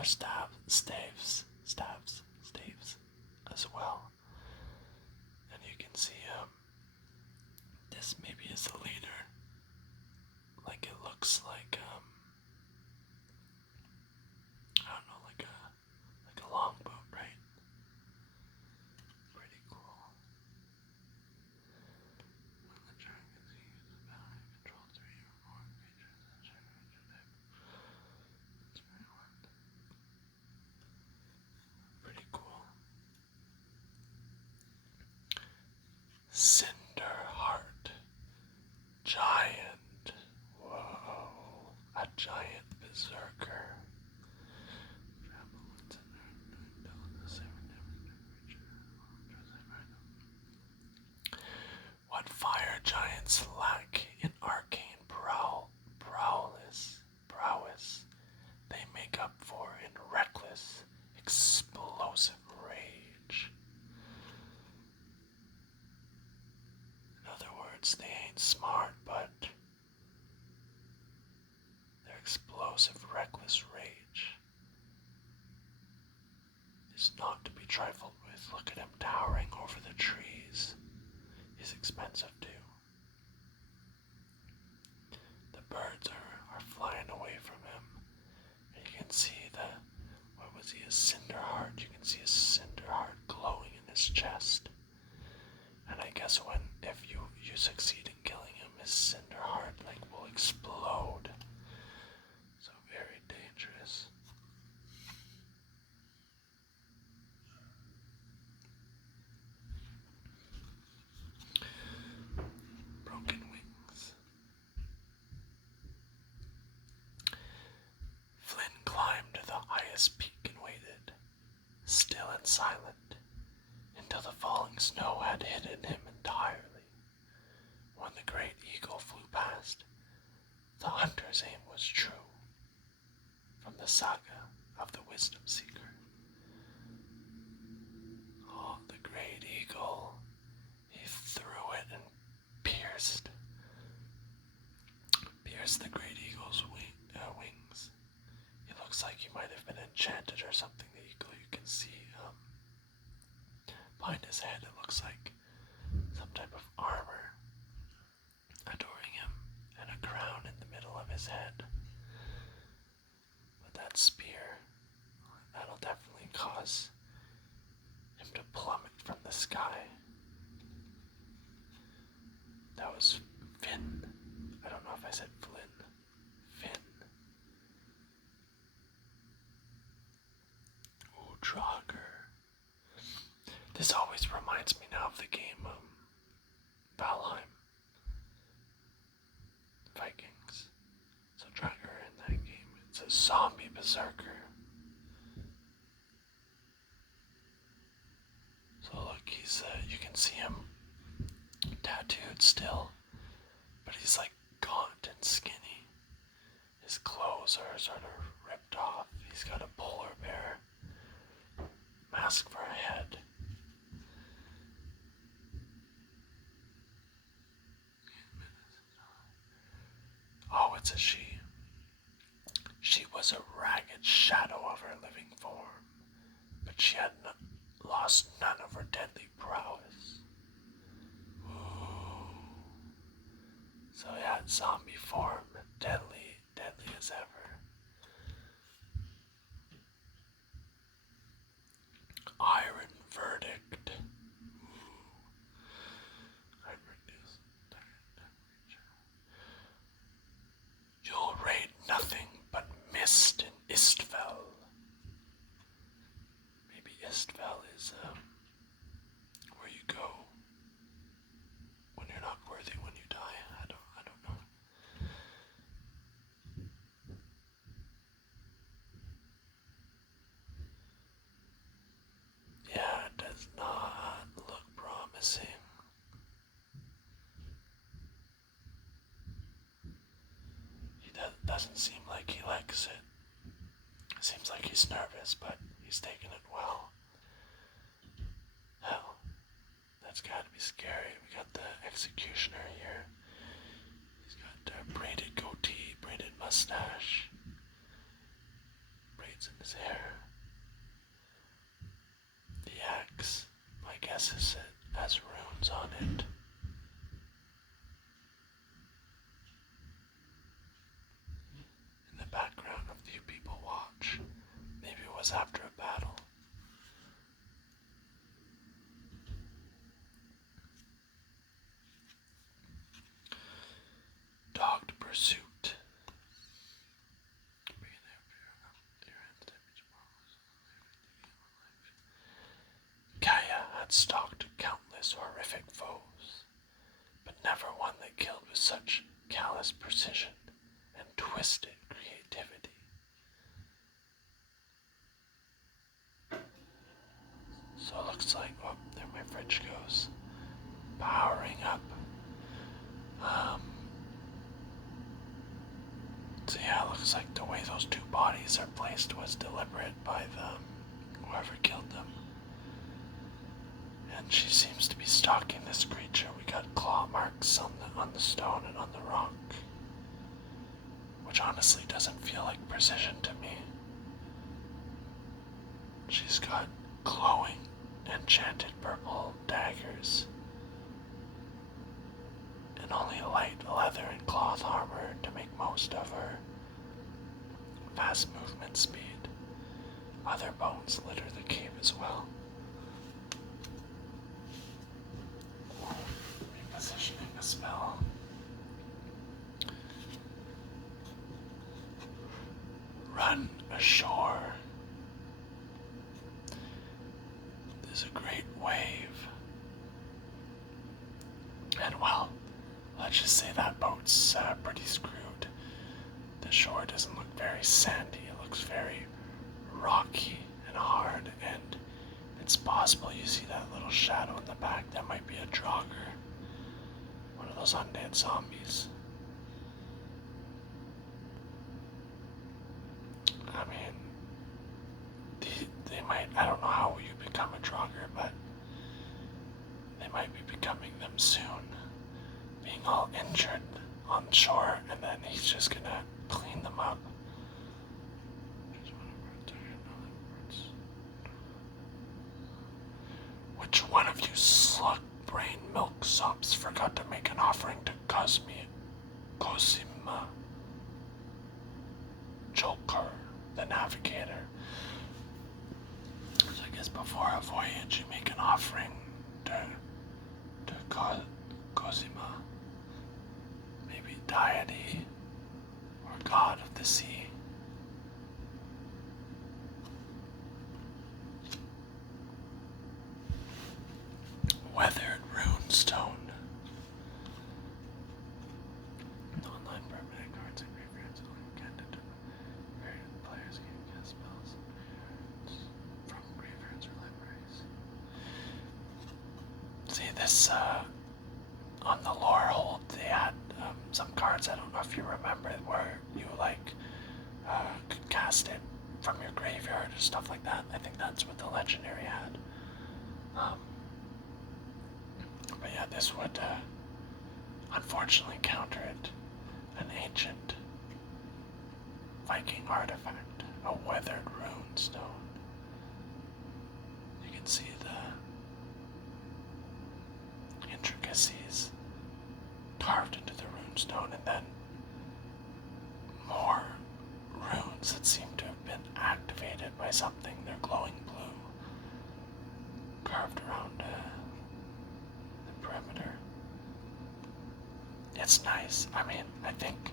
their staves as well. And you can see this maybe is the leader. Like it looks like I don't know, like a longboat, right? Pretty cool. When the dragon sees the battle, you control 3 or more creatures that share nature type. That's very one. Pretty cool. Cinderheart. Giant. Whoa. A giant berserker. What fire giants lack in arcane prowess, they make up for in reckless, explosive rage. In other words, they ain't smart, but their explosive, reckless rage is not to be trifled with. Look at him towering over the trees. He's expensive too. The birds are flying away from him. And you can see what was he, a Cinderheart? You can see a Cinderheart glowing in his chest. And I guess if you succeed in killing him, his Cinderheart will explode. So very dangerous. Broken wings. Flynn climbed to the highest peak and waited, still and silent, until the falling snow had hidden him entirely. When the great eagle flew past, the hunter's aim was true. From the saga of the Wisdom Seeker. Oh, the great eagle. He threw it and pierced the great eagle's wings. It looks like he might have been enchanted or something, the eagle. You can see behind his head, it looks like some type of armor adoring him, and a crown in the middle of his head. But that spear, that'll definitely cause him to plummet from the sky. That was Finn. I don't know if I said Flynn. Finn. Ooh, Draugr. This always reminds me now of the game Valheim. Vikings. So Draugr in that game, it's a zombie berserker. So look, you can see him tattooed still, but he's gaunt and skinny. His clothes are sort of ripped off. He's got a polar bear mask for a head. Oh, it's a she. She was a ragged shadow of her living form, but she had lost none of her deadly prowess. Ooh. So yeah, zombie form, deadly as ever. Iron Verdict. You'll raid nothing but mist in Istvel. Maybe Istvel is where you go when you're not worthy when you die. I don't know. Yeah, it does not look promising. He doesn't seem like he likes it. It seems like he's nervous, but he's taking it well. Hell, that's gotta be scary. We got the executioner here. He's got a braided goatee, braided mustache, braids in his hair. was after a battle. Dogged pursuit. Gaia had stalked countless horrific foes, but never one that killed with such callous precision and twisted creativity. So it looks like, oh, there my fridge goes. Powering up. So yeah, it looks like the way those two bodies are placed was deliberate by whoever killed them. And she seems to be stalking this creature. We got claw marks on the stone and on the rock, which honestly doesn't feel like precision to me. She's got glowing, enchanted purple daggers, and only light leather and cloth armor to make most of her fast movement speed. Other bones litter the cave as well. Repositioning a spell. Run ashore. There's a great wave. And well, let's just say that boat's pretty screwed. The shore doesn't look very sandy, it looks very rocky and hard, and it's possible you see that little shadow in the back. That might be a Draugr, one of those undead zombies. I mean, they might, I don't know how you become a Draugr, but they might be becoming them soon. Being all injured on shore, and then he's just gonna clean them up. Which one of you slug brain milksops forgot to make an offering to Cosima Joker, the navigator? So I guess before a voyage you make an offering to Cosima, maybe deity or god of the sea. Weathered runestone. Online permanent cards and graveyards only candid various players can cast spells from graveyards or libraries. See this on the Lorehold they had some cards, I don't know if you remember, where you could cast it from your graveyard or stuff like that. I think that's what the legendary had. But yeah, this would unfortunately counter it. An ancient Viking artifact, a weathered runestone. You can see the intricacies carved into the runestone, and then more runes that seem to have been activated by something. They're glowing blue, carved around the perimeter. It's nice. I mean, I think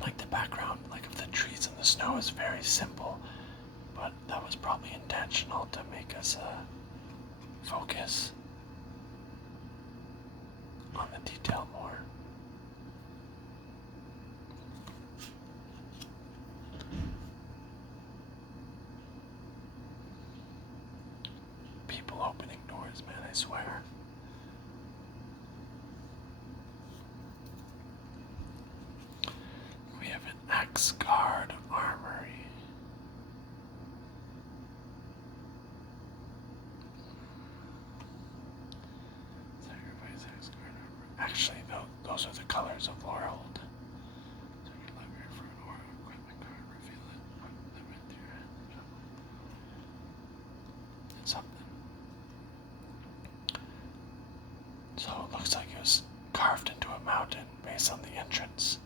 like the background, like of the trees and the snow, is very simple, but that was probably intentional to make us focus on the detail more. People opening doors, man, I swear. We have an axe guard armory. Sacrifice axe guard armor. Actually, those are the colors of Lorehold. So your library for an aura equipment card, reveal it, put them into your hand. It's something. So it looks like it was carved into a mountain based on the entrance.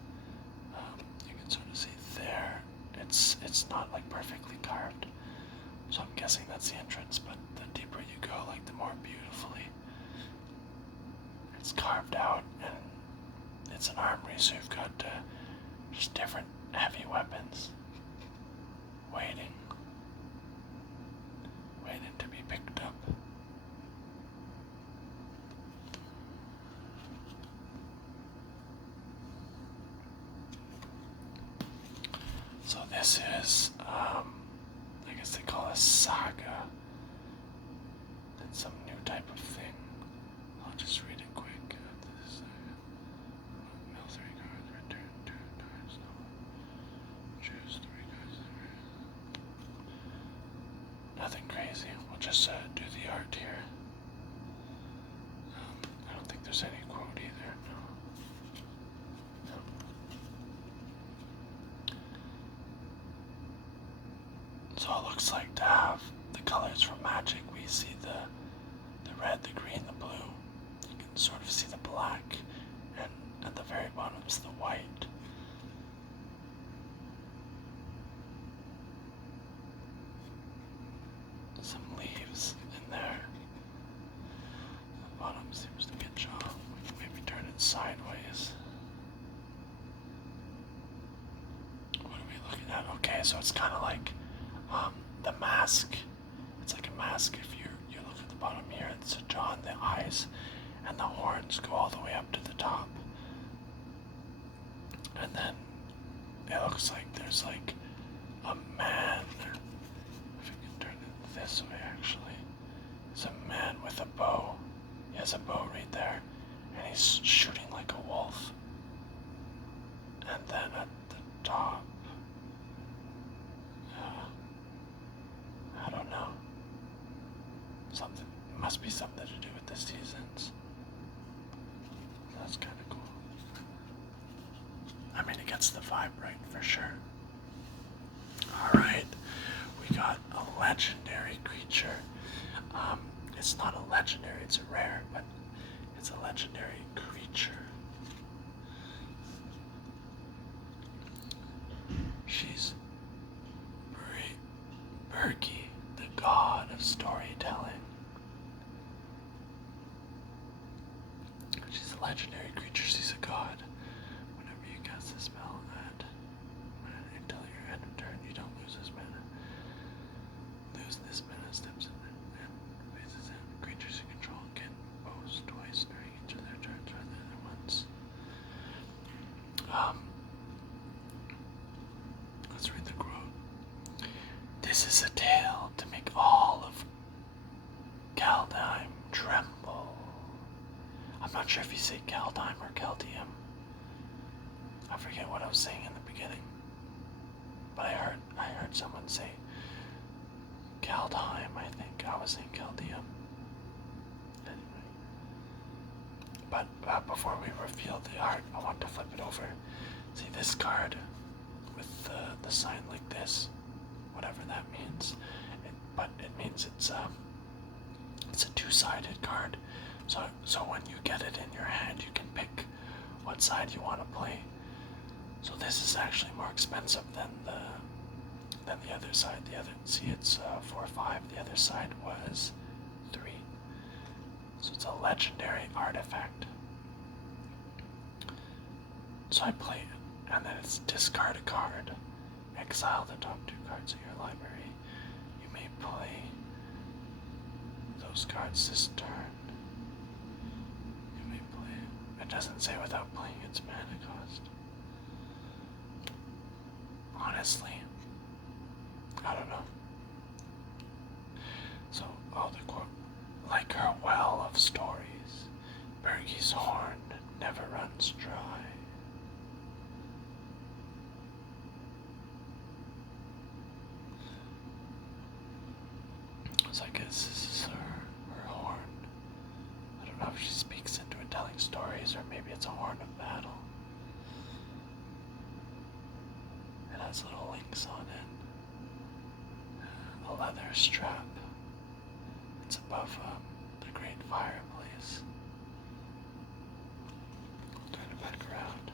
You can sort of see there it's not like perfectly carved. So I'm guessing that's the entrance, but the deeper you go, like the more beautifully it's carved out, and it's an armory, so you've got just different heavy weapons waiting to be picked up. So this is, I guess they call it a saga. It's some new type of thing. I'll just read it quick. This is mill 3 cards, return 2 cards, no. Choose 3 cards. Nothing crazy. We'll just do the art here. I don't think there's any quote either, no. So it looks like to have the colors from Magic, we see the red, the green, the blue. You can sort of see the black, and at the very bottom is the white. Some leaves in there. The bottom seems to get off. We can maybe turn it sideways. What are we looking at? Okay, so it's kind of like the mask. It's like a mask. If you look at the bottom here, it's a jaw and the eyes, and the horns go all the way up to the top. And then it looks like there's like a man. If you can turn it this way, actually, it's a man with a bow. He has a bow right there, and he's shooting like a wolf. And then at the top, I don't know. Something must be something to do with the seasons. That's kind of cool. I mean, it gets the vibe right for sure. Alright, we got a legendary creature. It's not a legendary, it's a rare, but it's a legendary creature. She's Berkey, the god of storytelling. She's a legendary creature, she's a god. Whenever you cast this spell until your end of turn, you don't lose this mana. Lose this mana steps in and faces in. Creatures you control can boast twice during each of their turns rather than once. Let's read the quote. This is a tale to make all of Kaldheim tremble. I'm not sure if you say Kaldheim or Chaldeum. I forget what I was saying in the beginning, but I heard someone say Kaldheim. I think I was saying Chaldeum. Anyway, but before we reveal the art, I want to flip it over. See this card with the sign like this, whatever that means. But it means it's a two-sided card. So when you get it in your hand, you can pick what side you want to play. So this is actually more expensive than the other side. See, it's 4-5. The other side was 3. So it's a legendary artifact. So I play it, and then it's discard a card, exile the top 2 cards of your library. You may play those cards this turn. You may play. It doesn't say without playing its mana cost. Honestly, I don't know. So, the quote, like her well of stories, Bergie's horn never runs dry. So I guess this is her horn. I don't know if she speaks into it telling stories, or maybe it's a horn of battle. It has little links on it. A leather strap. It's above the great fireplace. Turn it back around.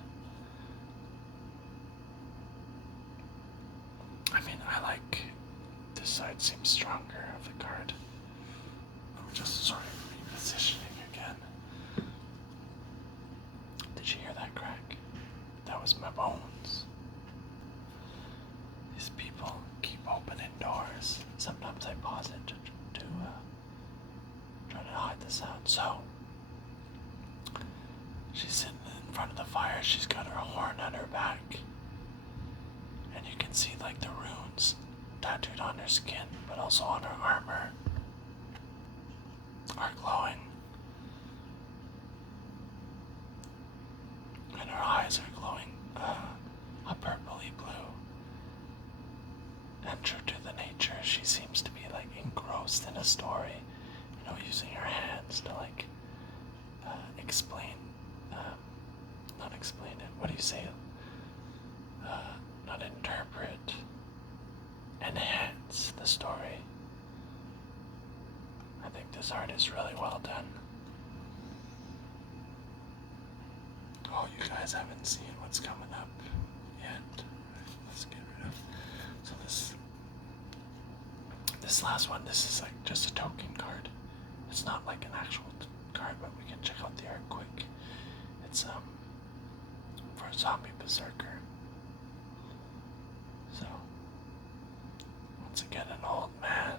side seems stronger of the card. I'm just sort of repositioning again. Did you hear that crack? That was my bones. These people keep opening doors. Sometimes I pause it to try to hide the sound. So, she's sitting in front of the fire. She's got her horn on her back. And you can see like the runes tattooed on her skin, but also on her armor are glowing. And her eyes are glowing a purpley blue. And true to the nature, she seems to be like engrossed in a story, you know, using her hands to like explain, not explain it, what do you say? Not interpret, enhance the story. I think this art is really well done. Oh, you guys haven't seen what's coming up yet. Let's get rid of. So this last one, this is like just a token card. It's not like an actual card, but we can check out the art quick. It's for a zombie berserker. So once again, an old man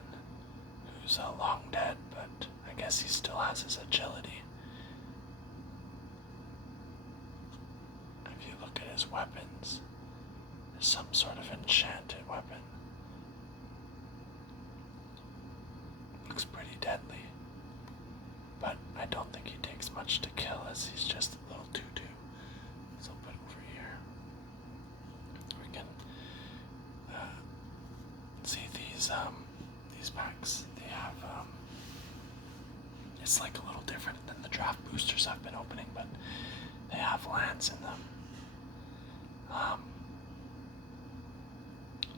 who's long dead, but I guess he still has his agility. If you look at his weapons, there's some sort of enchanted weapon. Looks pretty deadly, but I don't think he takes much to kill, as he's just a little tutu. So I'll put it over here. We can see these packs. They have it's like a little different than the draft boosters I've been opening, but they have lands in them.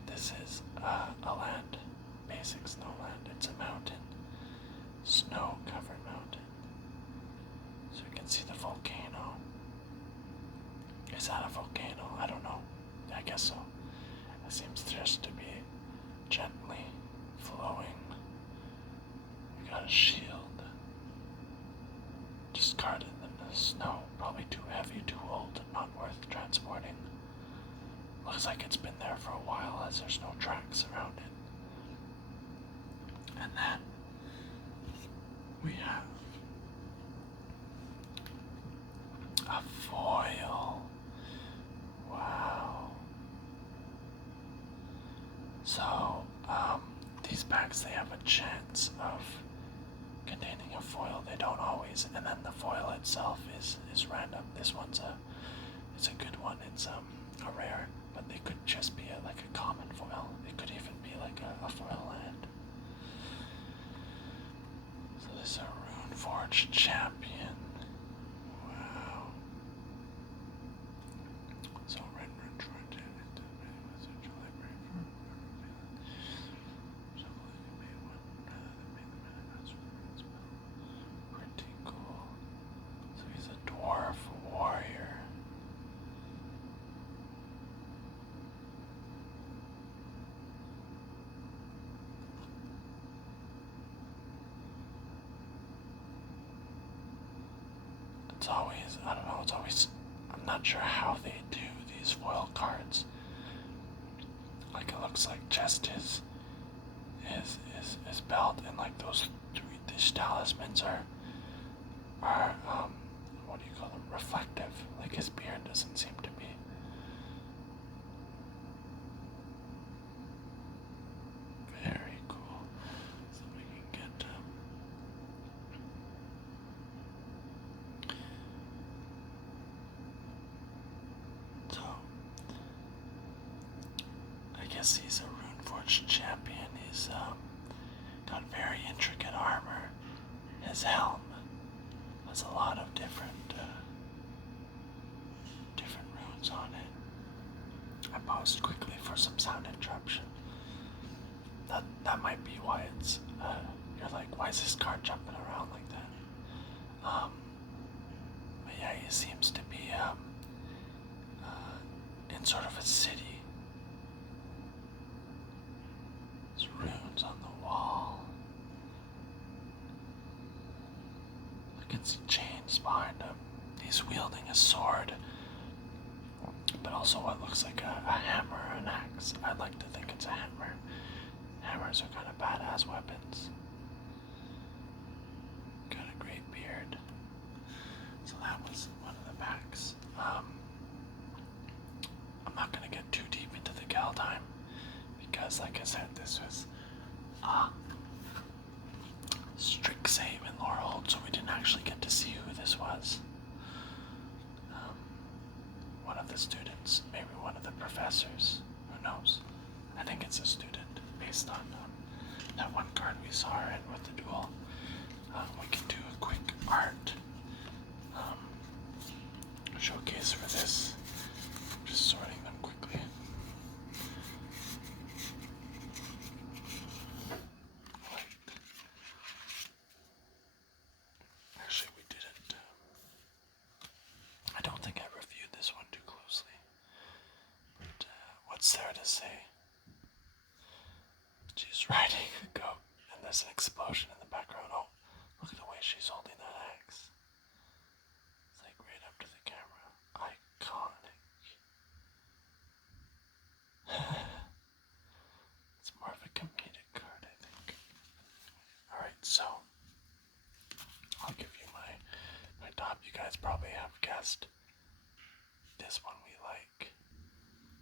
This is a land, basic snow land. It's a mountain, snow-covered mountain. So you can see the volcano. Is that a volcano? I don't know. I guess so. It seems just to be gently flowing. We got a shield. Discarded in the snow. Probably too heavy, too old, not worth transporting. Looks like it's been there for a while, as there's no tracks around it. And then we have a foil. Wow. So, these packs, they have a chance of containing a foil. They don't always, and then the foil itself is random. This one's it's a good one. It's a rare, but they could just be like a common foil. It could even be like a foil land. So this is a Runeforged champion. Wow. So red rune library pretty cool. So he's a dwarf warrior. It's always, I don't know, it's always, I'm not sure how they do these foil cards. Like, it looks like chest is belt, and like these talismans are what do you call them, reflective. Like his beard doesn't seem to be. Very cool. So we can get so I guess he's a Runeforged champion. He's got very intricate armor. His helm has a lot of different runes on it. I paused quickly for some sound interruption. That might be why it's you're like, why is this card jumping around like that? But yeah, he seems to be in sort of a city. It's runes can see chains behind him. He's wielding a sword, but also what looks like a hammer or an axe. I'd like to think it's a hammer. Hammers are kind of badass weapons. Got a great beard. So that was one of the packs. I'm not gonna get too deep into the Kaldheim because, like I said, this was strict save in Lorehold, so we didn't actually get to see who this was. One of the students, maybe one of the professors, who knows? I think it's a student based on that one card we saw her in with the duel. We can do a quick art showcase for this. Just sorting them quickly. Actually, we didn't. I don't think I reviewed this one too closely. But what's there to say? She's riding a goat, and there's an explosion in the background. Oh, look at the way she's holding that axe. It's like right up to the camera. Iconic. It's more of a comedic card, I think. Alright, so I'll give you my top. You guys probably have guessed this one we like.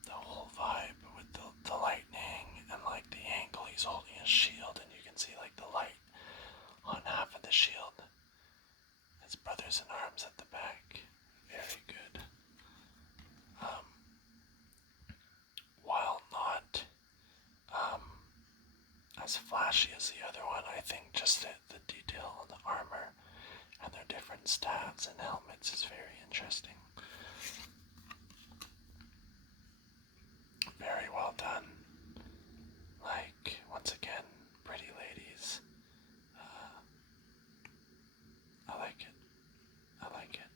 The whole vibe with the lightning and like the angle he's holding his shield, and you can see like the light on half of the shield. His brothers in arms at the back. Very good. While not as flashy as the other one, I think just the detail on the armor and their different stats and helmets is very interesting. Very well done. Like, once again, pretty ladies. I like it. I like it.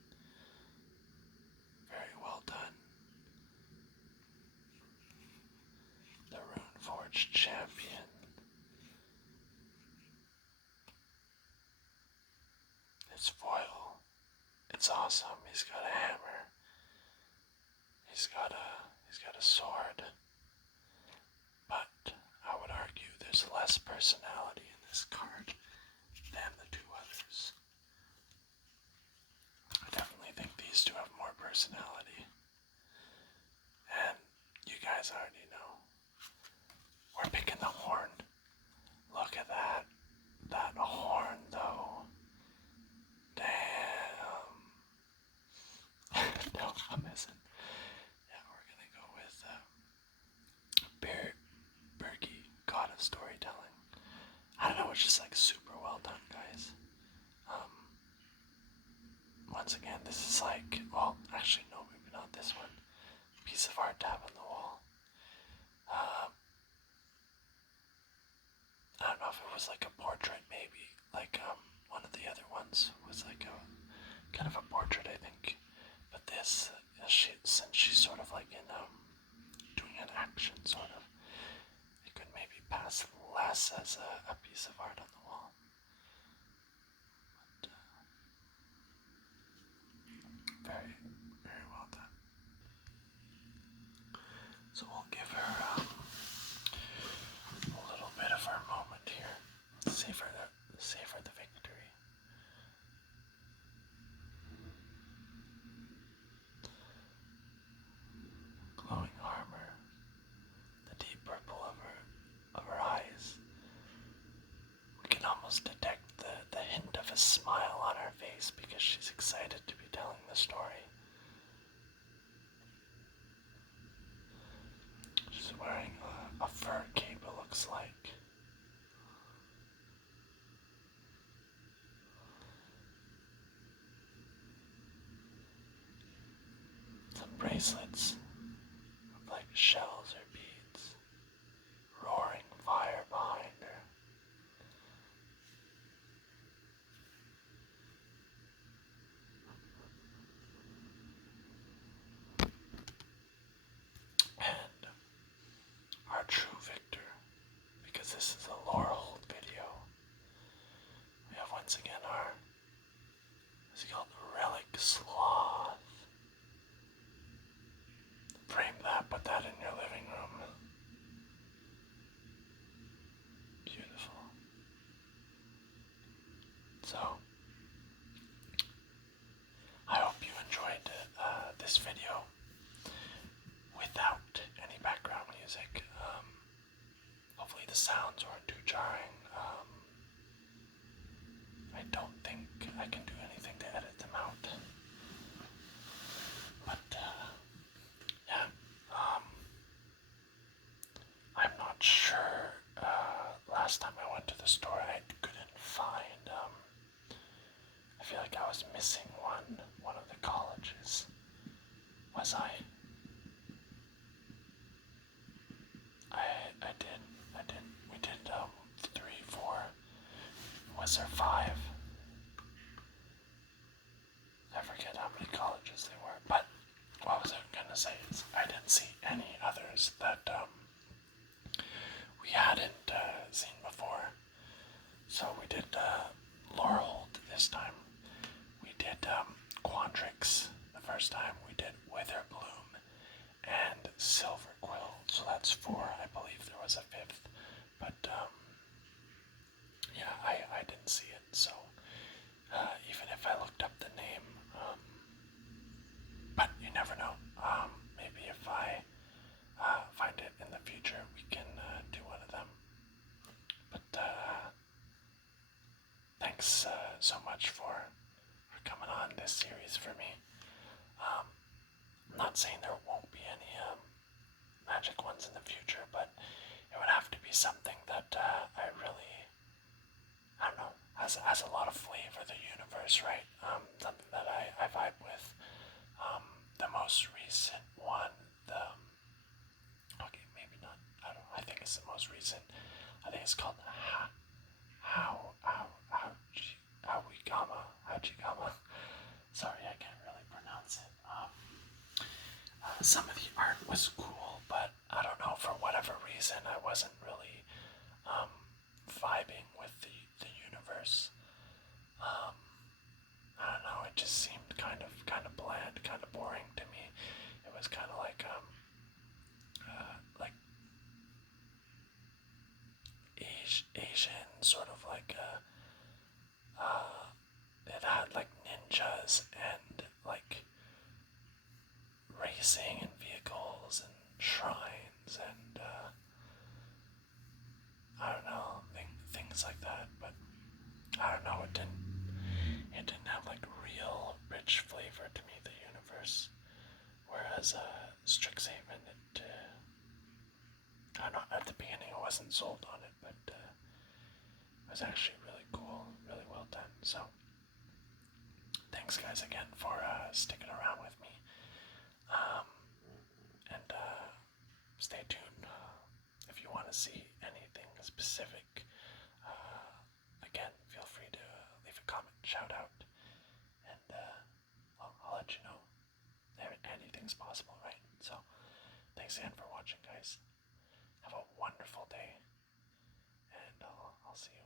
Very well done. The Runeforged champion. His foil. It's awesome. He's got a hammer. He's got a sword. But I would argue there's less personality in this card than the two others. I definitely think these two have more personality. And you guys already know. We're picking the horn. Look at that. That horn, though. Damn. No, I'm missing. Yeah, we're gonna go with Berkey, God of Storytelling. I don't know, it's just like super well done, guys. Once again, this is like, well, actually no, maybe not this one. Piece of art tab on the wall. I don't know if it was like a portrait, maybe. Like one of the other ones was like a kind of a portrait, I think. But this, since she's sort of like in doing an action, sort of, it could maybe pass less as a piece of art on the wall. But very, very well done. So we'll give her a little bit of our moment here. Savor the victory. Glowing armor, the deep purple of her eyes. We can almost detect the hint of a smile on her face because she's excited to be telling the story. She's wearing a fur cape, it looks like. Some bracelets with like shells or beads. Roaring fire behind her. And our true victor, because this is a Lorehold video, we have once again our say is I didn't see any others that we hadn't seen before. So we did Lorehold this time. We did Quandrix the first time. We did Witherbloom and Silverquill. So that's four. I believe there was a fifth, but yeah, I didn't see it. So even if I looked up the name, but you never know. Maybe if I find it in the future, we can do one of them. But thanks so much for coming on this series for me. I'm not saying there won't be any magic ones in the future, but it would have to be something that I really, I don't know, has a lot of flavor, the universe, right? Something that I vibe with. The most recent one, okay, maybe not, I don't know, I think it's the most recent. I think it's called Howigama. Sorry, I can't really pronounce it. Some of the art was cool, but I don't know, for whatever reason, I wasn't really vibing with the universe. I don't know, it just seemed kind of bland, kind of boring to me. It was kind of like Asian, sort of like it had like ninjas and like racing and vehicles and shrines and I don't know, things like that. But I don't know, it didn't have like real rich flavor to me, the universe. Whereas Strixhaven, I don't know, at the beginning I wasn't sold on it, but it was actually really cool, really well done. So thanks guys again for sticking around with me. And stay tuned if you want to see anything specific. Again, feel free to leave a comment, shout out, and I'll let you know. Anything's possible, right? So, thanks again for watching, guys. Have a wonderful day, and I'll see you